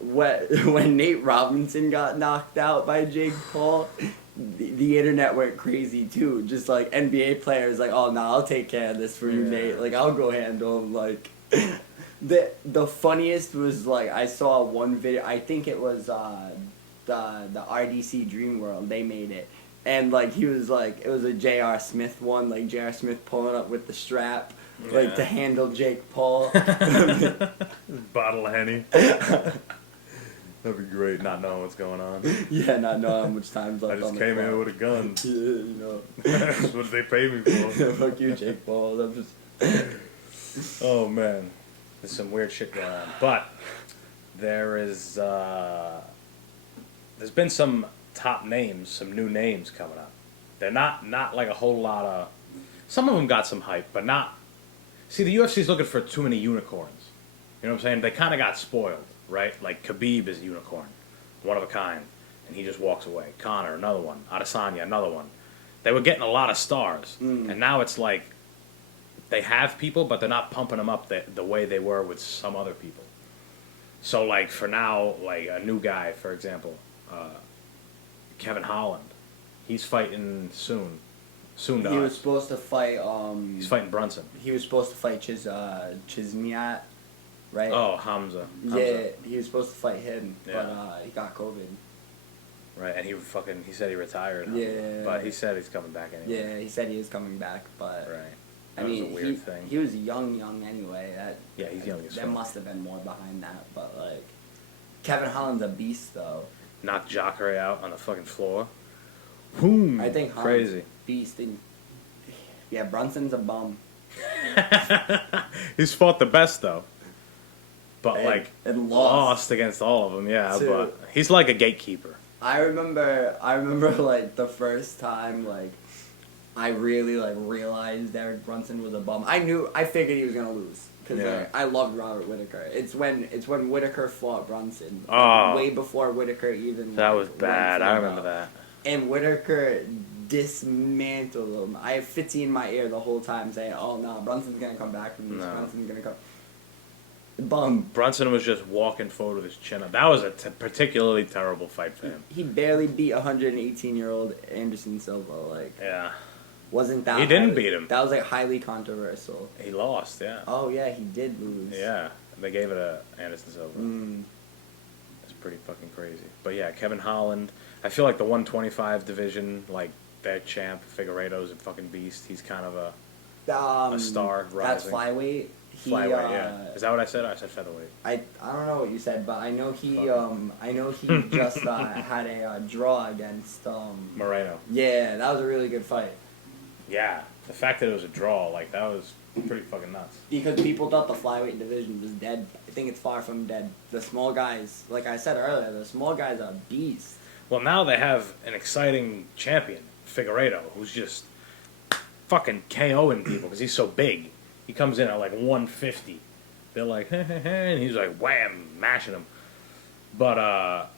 when Nate Robinson got knocked out by Jake Paul, the internet went crazy too. Just like NBA players like, oh no, I'll take care of this for you, Yeah. Nate. Like I'll go handle him. Like the funniest was like I saw one video. I think it was the RDC Dream World. They made it. And like he was like it was a J.R. Smith one, like J.R. Smith pulling up with the strap, like Yeah. to handle Jake Paul. Bottle of Henny. That'd be great, not knowing what's going on. Yeah, not knowing how much time's I left just on the came here clock. with a gun. Yeah, you know. That's what they pay me for. Fuck you, Jake Paul. I'm just. Oh man, there's some weird shit going on. But there's been some top names, some new names coming up. They're not like a whole lot of. Some of them got some hype, but not. See, the UFC's looking for too many unicorns. You know what I'm saying? They kind of got spoiled, right? Like Khabib is a unicorn, one of a kind, and he just walks away. Conor, another one. Adesanya, another one. They were getting a lot of stars, and now it's like they have people, but they're not pumping them up the way they were with some other people. So, like, for now, like, a new guy, for example, Kevin Holland, he's fighting soon. Soon to He was us. supposed to fight. He's fighting Brunson. He was supposed to fight Chismiat, right? Oh, Hamza. Yeah, he was supposed to fight him, Yeah. but he got COVID. Right, and he said he retired. Yeah. But he said he's coming back anyway. Yeah, he said he was coming back, but Right. I That was mean, a weird thing. he was young anyway. Yeah, he's young as There fuck. must have been more behind that, but like, Kevin Holland's a beast though. Knocked Jacare out on the fucking floor. Boom. I think Holland's Crazy. a beast. And, yeah, Brunson's a bum. He's fought the best though. But like and lost against all of them, yeah. Too. But he's like a gatekeeper. I remember like the first time like I really like realized Derek Brunson was a bum. I figured he was gonna lose because Yeah. I loved Robert Whittaker. It's when Whittaker fought Brunson. Oh. Way before Whittaker even. That was went bad. for I the remember belt. that. And Whittaker dismantled him. I have Fitzy in my ear the whole time saying, "Oh no, Brunson's gonna come back from this. No. Brunson's gonna come." Bum. Brunson was just walking forward with his chin up. That was a particularly terrible fight for him. He barely beat 118-year-old Anderson Silva. Like, Yeah. wasn't that? He didn't highly- beat him. That was like highly controversial. He lost, yeah. Oh yeah, he did lose. Yeah. They gave it to Anderson Silva. Mm. It's pretty fucking crazy. But yeah, Kevin Holland. I feel like the 125 division, like their champ, Figueiredo's a fucking beast. He's kind of a star That's rising. flyweight. He, Flyweight, yeah. Is that what I said? I said featherweight. I don't know what you said, but I know he Fuck. just had a draw against Moreno. Yeah, that was a really good fight. Yeah. The fact that it was a draw, like, that was pretty fucking nuts. Because people thought the flyweight division was dead. I think it's far from dead. The small guys, like I said earlier, the small guys are beasts. Well, now they have an exciting champion, Figueiredo, who's just fucking KOing people because he's so big. He comes in at like 150. They're like, and he's like, wham, mashing them. But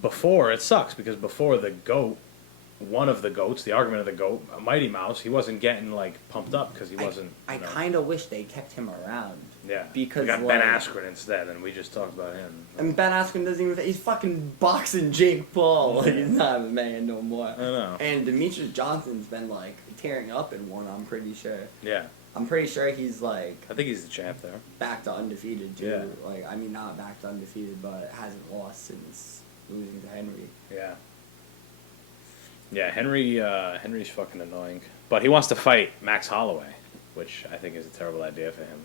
before, it sucks because before the GOAT, one of the GOATs, the argument of the GOAT, Mighty Mouse, he wasn't getting like pumped up because he wasn't. I you know, kind of wish they kept him around. yeah. because, we got like- Ben Askren instead, and we just talked about him. And Ben Askren doesn't even. He's fucking boxing Jake Paul. Like, he's not a man no more. I know. And Demetrius Johnson's been, like, tearing up in one, I'm pretty sure. Yeah, I'm pretty sure he's, like, I think he's the champ there. back to undefeated, too. Yeah. Like, I mean, not back to undefeated, but hasn't lost since losing to Henry. Yeah. Yeah, Henry's fucking annoying. But he wants to fight Max Holloway, which I think is a terrible idea for him.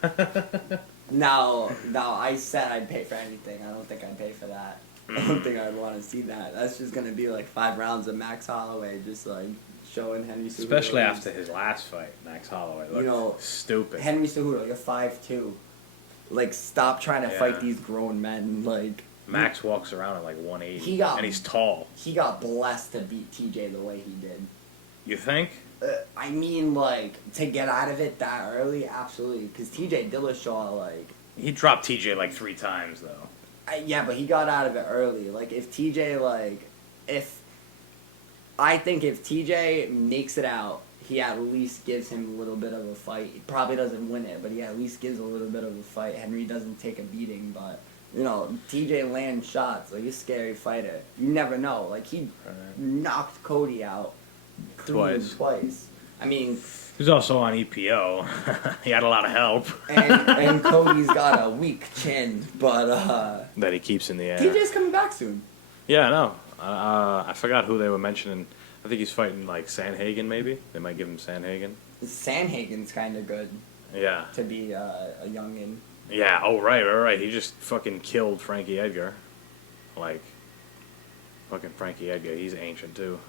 But Now, I said I'd pay for anything. I don't think I'd pay for that. I don't think I'd want to see that. That's just gonna be like 5 rounds of Max Holloway, just like showing Henry Cejudo. especially after his last fight, Max Holloway looked stupid. Henry Cejudo, you're 5'2". Like, stop trying to fight these grown men. Like, Max walks around at like 180, and he's tall. He got blessed to beat TJ the way he did. You think? I mean, like, to get out of it that early, absolutely. Because TJ Dillashaw, like... He dropped TJ like 3 times, though. Yeah, but he got out of it early. Like, if TJ, like... I think if TJ makes it out, he at least gives him a little bit of a fight. He probably doesn't win it, but he at least gives a little bit of a fight. Henry doesn't take a beating, but... You know, TJ lands shots. Like, he's a scary fighter. You never know. Like, he knocked Cody out twice. I mean... He was also on EPO. He had a lot of help. and Cody's got a weak chin, but... that he keeps in the air. TJ's coming back soon. Yeah, I know. I forgot who they were mentioning. I think he's fighting, like, Sanhagen, maybe? They might give him Sanhagen. Sanhagen's kind of good. Yeah. To be a youngin'. Yeah, oh, right. He just fucking killed Frankie Edgar. Like, fucking Frankie Edgar, he's ancient, too.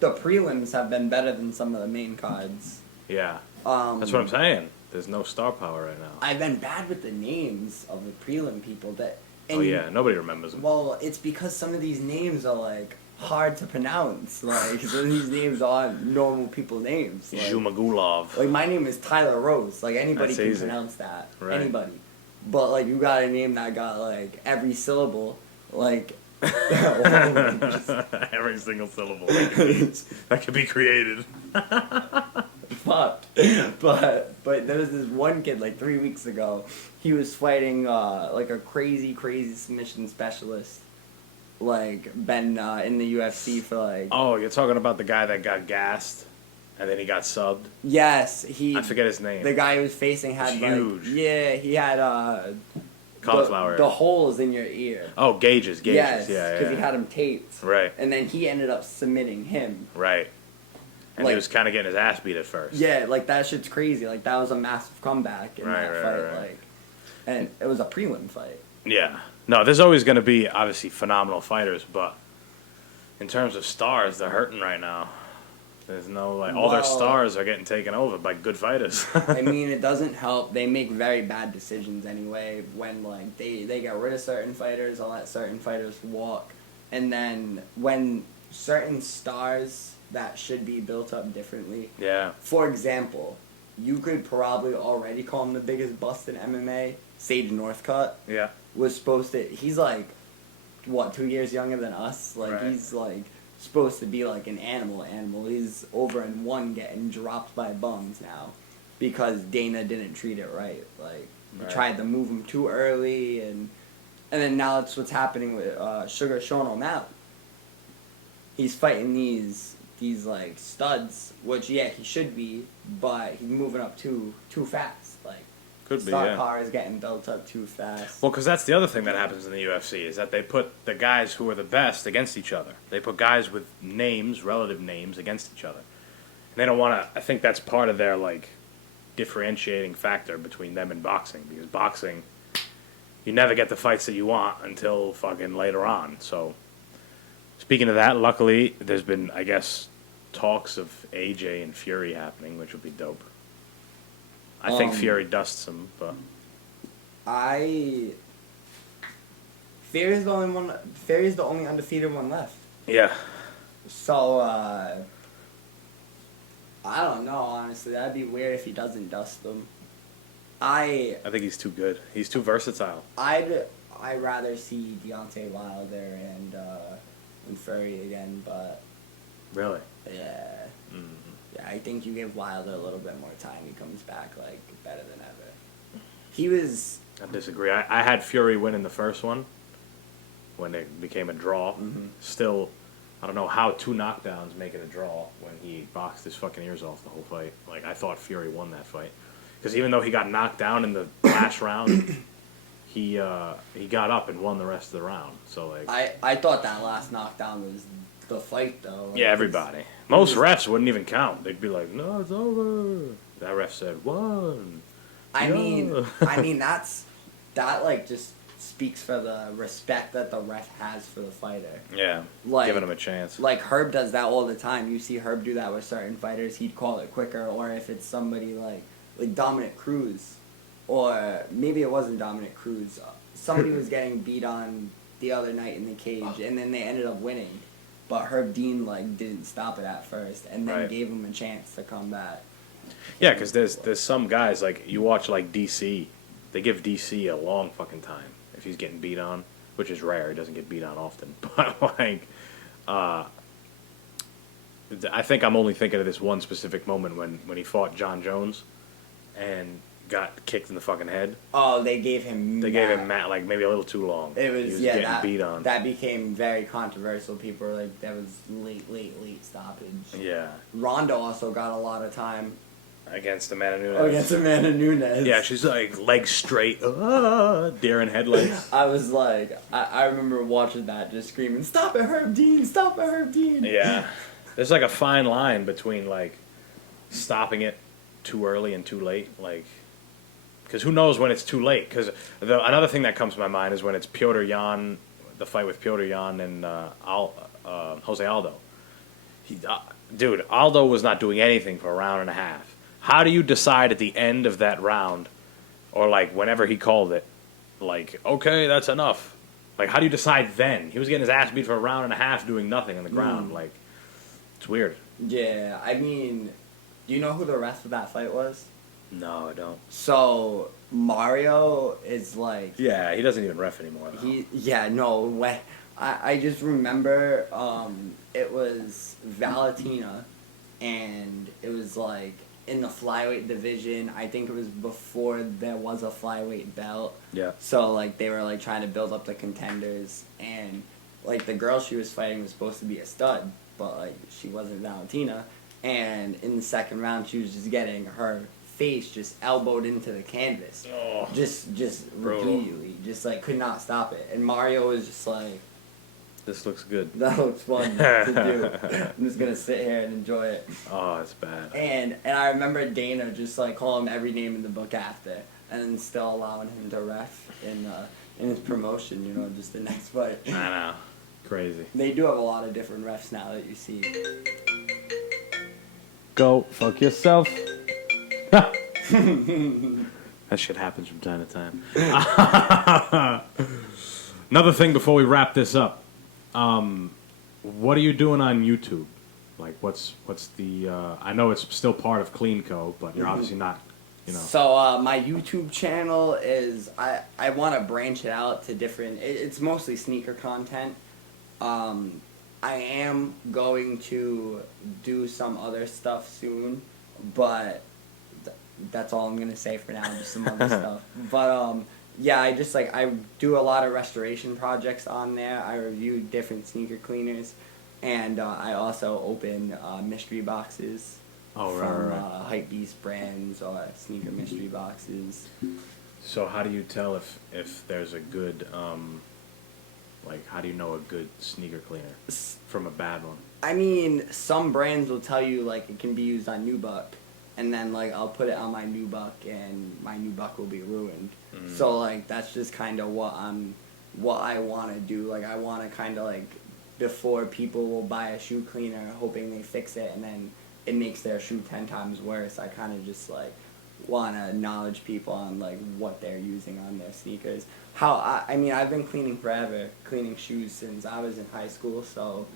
The prelims have been better than some of the main cards. Yeah. That's what I'm saying. There's no star power right now. I've been bad with the names of the prelim people that... Oh, yeah, nobody remembers them. Well, it's because some of these names are, like, hard to pronounce. Like, some of these names aren't normal people names. Like, Zhumagulov. Like, my name is Tyler Rose. Like, anybody can pronounce that. Right. Anybody. But, like, you got a name that got, like, every syllable, like... Every single syllable that could be created. Fuck. But there was this one kid, like, 3 weeks ago. He was fighting, like, a crazy submission specialist. Like, been in the UFC for, like... Oh, you're talking about the guy that got gassed? And then he got subbed? Yes, I forget his name. The guy he was facing had, huge. Like... Yeah, he had, cauliflower. The holes in your ear. Oh, gauges. Yes, yeah. because he had him taped. Right. And then he ended up submitting him. Right. And like, he was kind of getting his ass beat at first. Yeah, like, that shit's crazy. Like, that was a massive comeback in that fight. Right. Like, and it was a prelim fight. Yeah. No, there's always going to be, obviously, phenomenal fighters, but in terms of stars, they're hurting right now. There's no, like, all their stars are getting taken over by good fighters. I mean, it doesn't help. They make very bad decisions anyway when, like, they get rid of certain fighters or let certain fighters walk. And then when certain stars that should be built up differently. Yeah. For example, you could probably already call him the biggest bust in MMA. Sage Northcutt. Yeah. Was supposed to... He's, like, what, 2 years younger than us? Like, he's, like... supposed to be like an animal. He's over in one getting dropped by bums now because Dana didn't treat it right. Like, tried to move him too early, and then now that's what's happening with Sugar Sean O'Malley. He's fighting these like studs, which he should be, but he's moving up too fast. Like, could be, star power is getting built up too fast. Well, because that's the other thing that happens in the UFC is that they put the guys who are the best against each other. They put guys with names, relative names, against each other. And they don't want to... I think that's part of their, like, differentiating factor between them and boxing. Because boxing, you never get the fights that you want until fucking later on. So, speaking of that, luckily, there's been, I guess, talks of AJ and Fury happening, which would be dope. I think Fury dusts him, but Fury's the only one. Fury's the only undefeated one left. Yeah. So I don't know. Honestly, that'd be weird if he doesn't dust them. I think he's too good. He's too versatile. I'd rather see Deontay Wilder and Fury again, but really, yeah. Mm-hmm. Yeah, I think you give Wilder a little bit more time. He comes back, like, better than ever. He was... I disagree. I had Fury win in the first one when it became a draw. Mm-hmm. Still, I don't know how 2 knockdowns make it a draw when he boxed his fucking ears off the whole fight. Like, I thought Fury won that fight. Because even though he got knocked down in the last round, he got up and won the rest of the round. So like, I thought that last knockdown was the fight though. Like, yeah, everybody. Most refs wouldn't even count. They'd be like, "No, it's over." That ref said one. I Yeah. mean that like just speaks for the respect that the ref has for the fighter. Yeah, Like, giving him a chance. Like Herb does that all the time. You see Herb do that with certain fighters. He'd call it quicker, or if it's somebody like Dominic Cruz, or maybe it wasn't Dominic Cruz. Somebody was getting beat on the other night in the cage, and then they ended up winning. But Herb Dean like didn't stop it at first, and then Right. gave him a chance to come back. Yeah, because there's some guys, like, you watch, like, DC. They give DC a long fucking time if he's getting beat on, which is rare. He doesn't get beat on often. But, like, I think I'm only thinking of this one specific moment when he fought John Jones and got kicked in the fucking head. Oh, they gave him. They gave him, like, maybe a little too long. It was, he was yeah, getting beat on. that became very controversial. People were like, that was late stoppage. Yeah, Ronda also got a lot of time against Amanda Nunes. against Amanda Nunes. Yeah, she's like, legs straight, deer in headlights. I was like, I remember watching that, just screaming, "Stop it, Herb Dean! Stop it, Herb Dean!" Yeah. There's like a fine line between like stopping it too early and too late. Like, because who knows when it's too late? Because another thing that comes to my mind is when it's Piotr Jan, the fight with Piotr Jan and Jose Aldo. Dude, Aldo was not doing anything for a round and a half. How do you decide at the end of that round, or like whenever he called it, like, okay, that's enough? Like, how do you decide then? He was getting his ass beat for a round and a half doing nothing on the ground. Like, it's weird. Yeah, I mean, do you know who the rest of that fight was? No, I don't. So Mario is like, Yeah, he doesn't even ref anymore, though. when I just remember it was Valentina, and it was like in the flyweight division. I think it was before there was a flyweight belt. Yeah. So like they were like trying to build up the contenders, and like the girl she was fighting was supposed to be a stud, but like she wasn't Valentina. And in the second round, she was just getting her face just elbowed into the canvas, Oh, just brutal. repeatedly, just like could not stop it. And Mario was just like, this looks good. that looks fun to do. I'm just gonna sit here and enjoy it. Oh, it's bad. And I remember Dana just like calling him every name in the book after, and then still allowing him to ref in his promotion. You know, just the next fight. I know. Crazy. They do have a lot of different refs now that you see. Go fuck yourself. That shit happens from time to time. Another thing before we wrap this up. What are you doing on YouTube? Like, what's the? I know it's still part of CleanCo, but you're obviously not. You know. So my YouTube channel is I want to branch it out to different. It's mostly sneaker content. I am going to do some other stuff soon, but that's all I'm gonna say for now. Just some other stuff. But yeah, I do a lot of restoration projects on there. I review different sneaker cleaners, and I also open mystery boxes from Hypebeast brands or sneaker mystery boxes. So how do you tell if there's a good like, how do you know a good sneaker cleaner from a bad one? I mean, some brands will tell you like it can be used on Nubuck, and then like I'll put it on my Nubuck and my Nubuck will be ruined. So like that's just kind of what I want to do. Like I want to kind of like, before people will buy a shoe cleaner hoping they fix it and then it makes their shoe 10 times worse, I kind of just like want to knowledge people on like what they're using on their sneakers. I mean, I've been cleaning forever, cleaning shoes since I was in high school. So,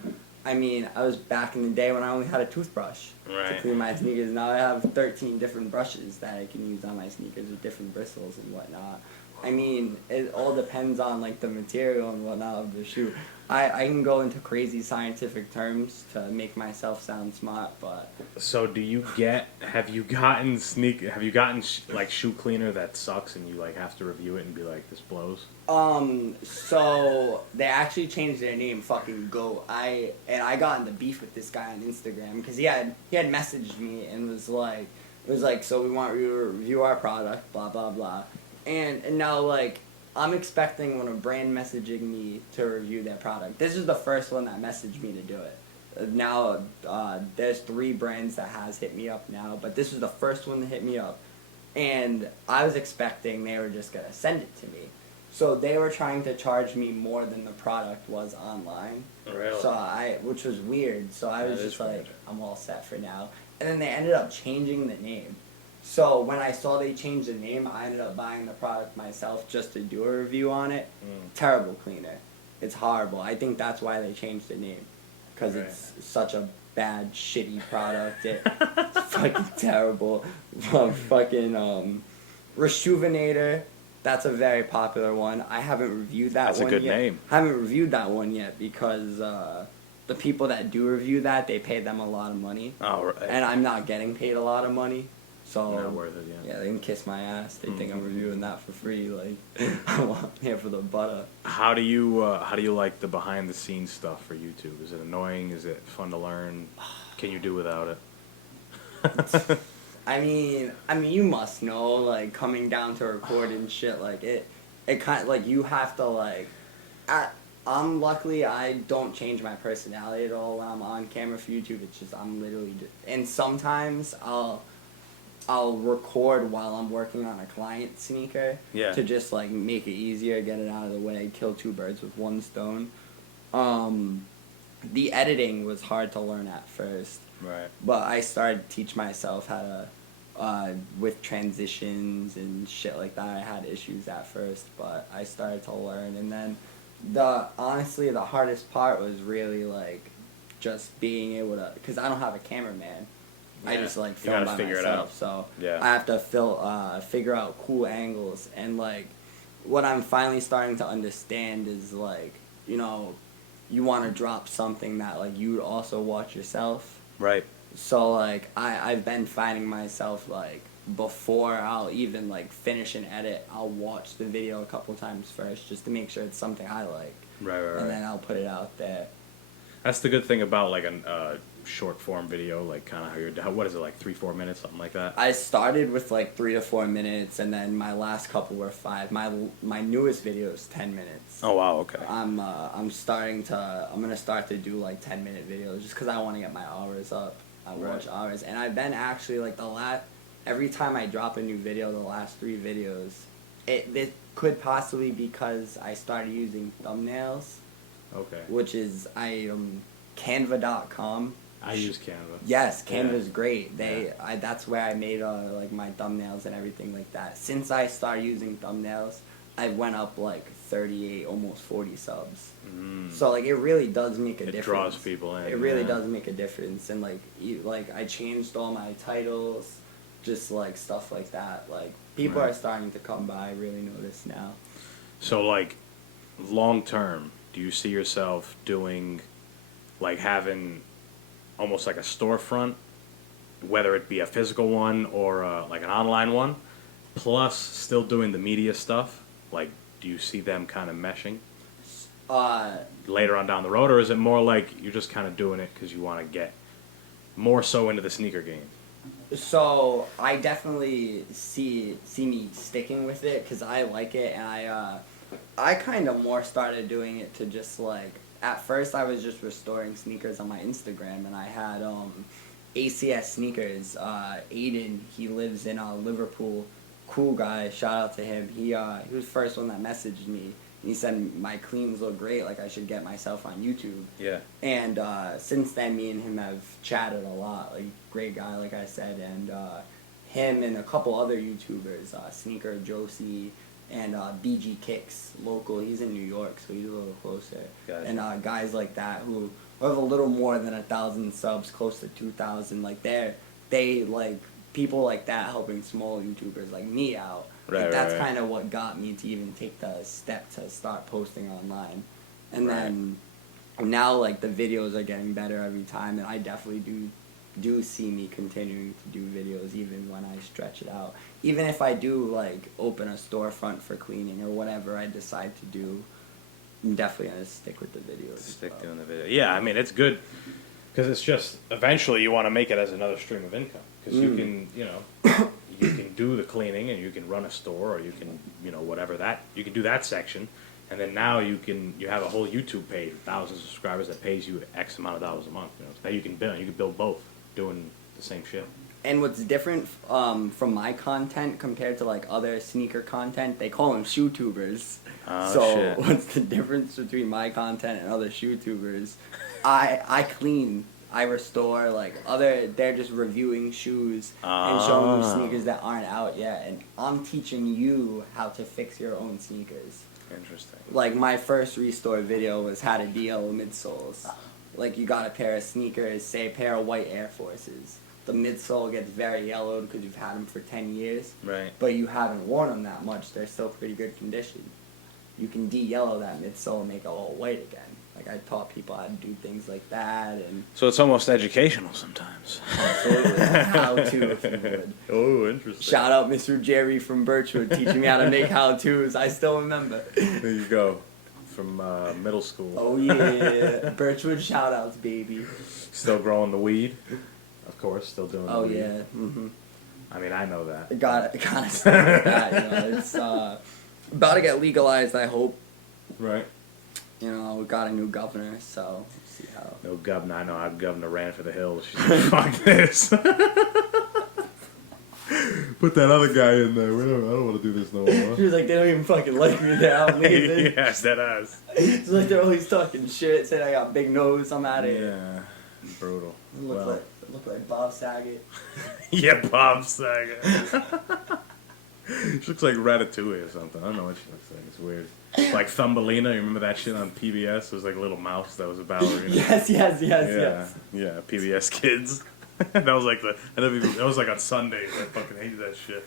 I mean, I was back in the day when I only had a toothbrush to clean my sneakers. Now I have 13 different brushes that I can use on my sneakers with different bristles and whatnot. I mean, it all depends on like the material and whatnot of the shoe. I can go into crazy scientific terms to make myself sound smart, but So have you gotten like shoe cleaner that sucks and you like have to review it and be like, this blows? So they actually changed their name, fucking Goat. I got into beef with this guy on Instagram because he had messaged me and was like, so we want you to review our product, blah blah blah, and now like I'm expecting when a brand messaging me to review their product. This is the first one that messaged me to do it. Now, there's 3 brands that has hit me up now, but this was the first one that hit me up. And I was expecting they were just going to send it to me. So they were trying to charge me more than the product was online. Really? Which was weird. So I was just like, weird. I'm all set for now. And then they ended up changing the name. So when I saw they changed the name, I ended up buying the product myself just to do a review on it. Terrible cleaner. It's horrible. I think that's why they changed the name. Because it's such a bad, shitty product. It's fucking terrible. Fucking Rejuvenator. That's a very popular one. I haven't reviewed that one yet. That's a good name. I haven't reviewed that one yet because the people that do review that, they pay them a lot of money. Oh, right. And I'm not getting paid a lot of money. So not worth it, yeah, they can kiss my ass. They think I'm reviewing that for free. Like, I'm here for the butter. How do you like the behind the scenes stuff for YouTube? Is it annoying? Is it fun to learn? Can you do without it? I mean, you must know, like, coming down to record and shit, like, it kind of, like, you have to, like, luckily, I don't change my personality at all when I'm on camera for YouTube. It's just, I'm literally and sometimes I'll record while I'm working on a client sneaker to just, like, make it easier, get it out of the way, kill 2 birds with 1 stone. The editing was hard to learn at first. Right. But I started to teach myself how to, with transitions and shit like that. I had issues at first, but I started to learn. And then, honestly, the hardest part was really, like, just being able to, because I don't have a cameraman. Yeah. I just, like, film by myself. So I have to figure out cool angles. And, like, what I'm finally starting to understand is, like, you know, you want to drop something that, like, you would also watch yourself. Right. So, like, I've been finding myself, like, before I'll even, like, finish an edit, I'll watch the video a couple times first just to make sure it's something I like. Right. And then I'll put it out there. That's the good thing about, like, a short form video, like, kind of how you're, what is it, like 3-4 minutes, something like that? I started with, like, 3 to 4 minutes, and then my last couple were 5. My newest video is 10 minutes. Oh, wow, okay. I'm gonna start to do, like, 10-minute videos just because I want to get my hours up. I watch hours, and I've been actually, like, every time I drop a new video, the last 3 videos, it could possibly be because I started using thumbnails. Okay. Which is Canva.com. I use Canva. Yes, Canva's great. That's where I made like my thumbnails and everything like that. Since I started using thumbnails, I went up like 38, almost 40 subs. So like it really does make a difference. It draws people in. It really does make a difference, and like I changed all my titles, just like stuff like that. Like people are starting to come by. I really notice now. So like, long term, do you see yourself doing, like having, almost like a storefront, whether it be a physical one or like an online one, plus still doing the media stuff? Like, do you see them kind of meshing later on down the road, or is it more like you're just kind of doing it because you want to get more so into the sneaker game? So I definitely see me sticking with it because I like it, and I kind of more started doing it to just like, at first I was just restoring sneakers on my Instagram, and I had ACS Sneakers, Aiden, he lives in Liverpool, cool guy, shout out to him. He was the first one that messaged me. He said my cleans look great, like I should get myself on YouTube. Yeah. And since then, me and him have chatted a lot. Like, great guy, like I said, and him and a couple other YouTubers, Sneaker Josie and BG Kicks, local. He's in New York, so he's a little closer. Gotcha. And guys like that who have a little more than 1,000 subs, close to 2,000. Like they like people like that helping small YouTubers like me out. Like, that's kind of what got me to even take the step to start posting online. And then now, like, the videos are getting better every time, and I definitely do see me continuing to do videos even when I stretch it out. Even if I do, like, open a storefront for cleaning or whatever I decide to do, I'm definitely going to stick with the videos. Stick doing the video. Yeah, I mean, it's good because it's just, eventually you want to make it as another stream of income. Because you can, you can do the cleaning and you can run a store or you can, whatever that, you can do that section. And then now you have a whole YouTube page with thousands of subscribers that pays you X amount of dollars a month. So now you can build both doing the same shit. And what's different from my content compared to like other sneaker content, they call them shoe tubers. Oh, so shit. What's the difference between my content and other shoe tubers? I clean, I restore, they're just reviewing shoes and showing you sneakers that aren't out yet, and I'm teaching you how to fix your own sneakers. Interesting. Like my first restore video was how to de-yellow midsoles. Like you got a pair of sneakers, say a pair of white Air Forces. The midsole gets very yellowed because you've had them for 10 years. Right. But you haven't worn them that much. They're still pretty good condition. You can de-yellow that midsole and make it all white again. Like I taught people how to do things like that, and So it's almost educational sometimes. absolutely how to, if you would. Oh, interesting. Shout out Mr. Jerry from Birchwood teaching me how to make how-tos. I still remember. There you go. From middle school. Oh yeah, Birchwood shout outs, baby. Still growing the weed. Of course, still doing the weed. Oh yeah. Mm-hmm. I mean, I know that. Gotta start with that. It's about to get legalized. I hope. Right. We got a new governor, so we'll see how. No governor. I know our governor ran for the hills. She's like, fuck this. Put that other guy in there. I don't want to do this no more. She was like, they don't even fucking like me there. I'm leaving. Yes, that is. It's like they're always talking shit, saying I got big nose. I'm out of here. Yeah. Brutal. Look like Bob Saget. Yeah, Bob Saget. She looks like Ratatouille or something. I don't know what she looks like. It's weird. Like Thumbelina. You remember that shit on PBS? It was like a little mouse that was a ballerina. Yes. Yeah, PBS Kids. That was like that was like on Sundays. I fucking hated that shit.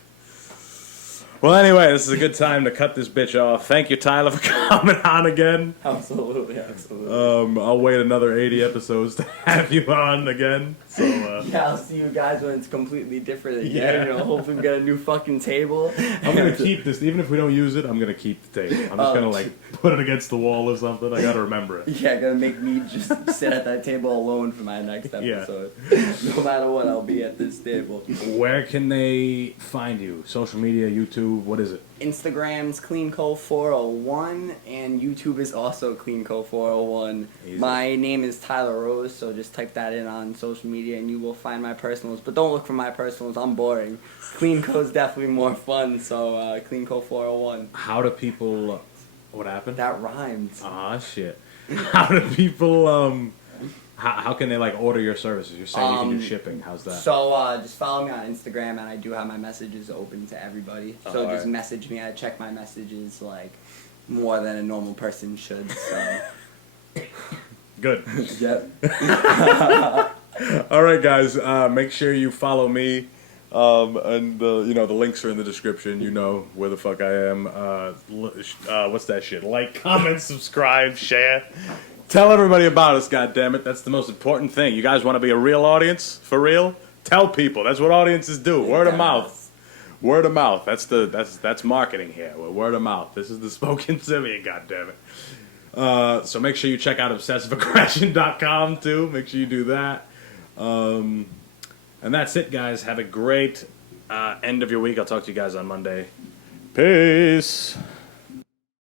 Well, anyway, this is a good time to cut this bitch off. Thank you, Tyler, for coming on again. Absolutely. I'll wait another 80 episodes to have you on again. So, yeah, I'll see you guys when it's completely different again. Yeah. Hopefully we get a new fucking table. I'm going to keep this. Even if we don't use it, I'm going to keep the table. I'm just going to, put it against the wall or something. I got to remember it. Yeah, gonna make me just sit at that table alone for my next episode. Yeah. No matter what, I'll be at this table. Where can they find you? Social media, YouTube, what is it? Instagram's CleanCo401, and YouTube is also CleanCo401. Easy. My name is Tyler Rose, so just type that in on social media and you will find my personals. But don't look for my personals, I'm boring. CleanCo's definitely more fun, so CleanCo401. How do people... What happened? That rhymed. Ah, shit. How do people... How can they order your services? You're saying you can do shipping. How's that? So just follow me on Instagram, and I do have my messages open to everybody. So just message me. I check my messages more than a normal person should. So Good. Yep. All right, guys. Make sure you follow me. And the links are in the description. You know where the fuck I am. What's that shit? Like, comment, subscribe, share. Tell everybody about us, goddammit. That's the most important thing. You guys want to be a real audience? For real? Tell people. That's what audiences do. Word of mouth. Word of mouth. That's marketing here. Word of mouth. This is the spoken Simian, goddammit. So make sure you check out obsessiveaggression.com too. Make sure you do that. And that's it, guys. Have a great end of your week. I'll talk to you guys on Monday. Peace.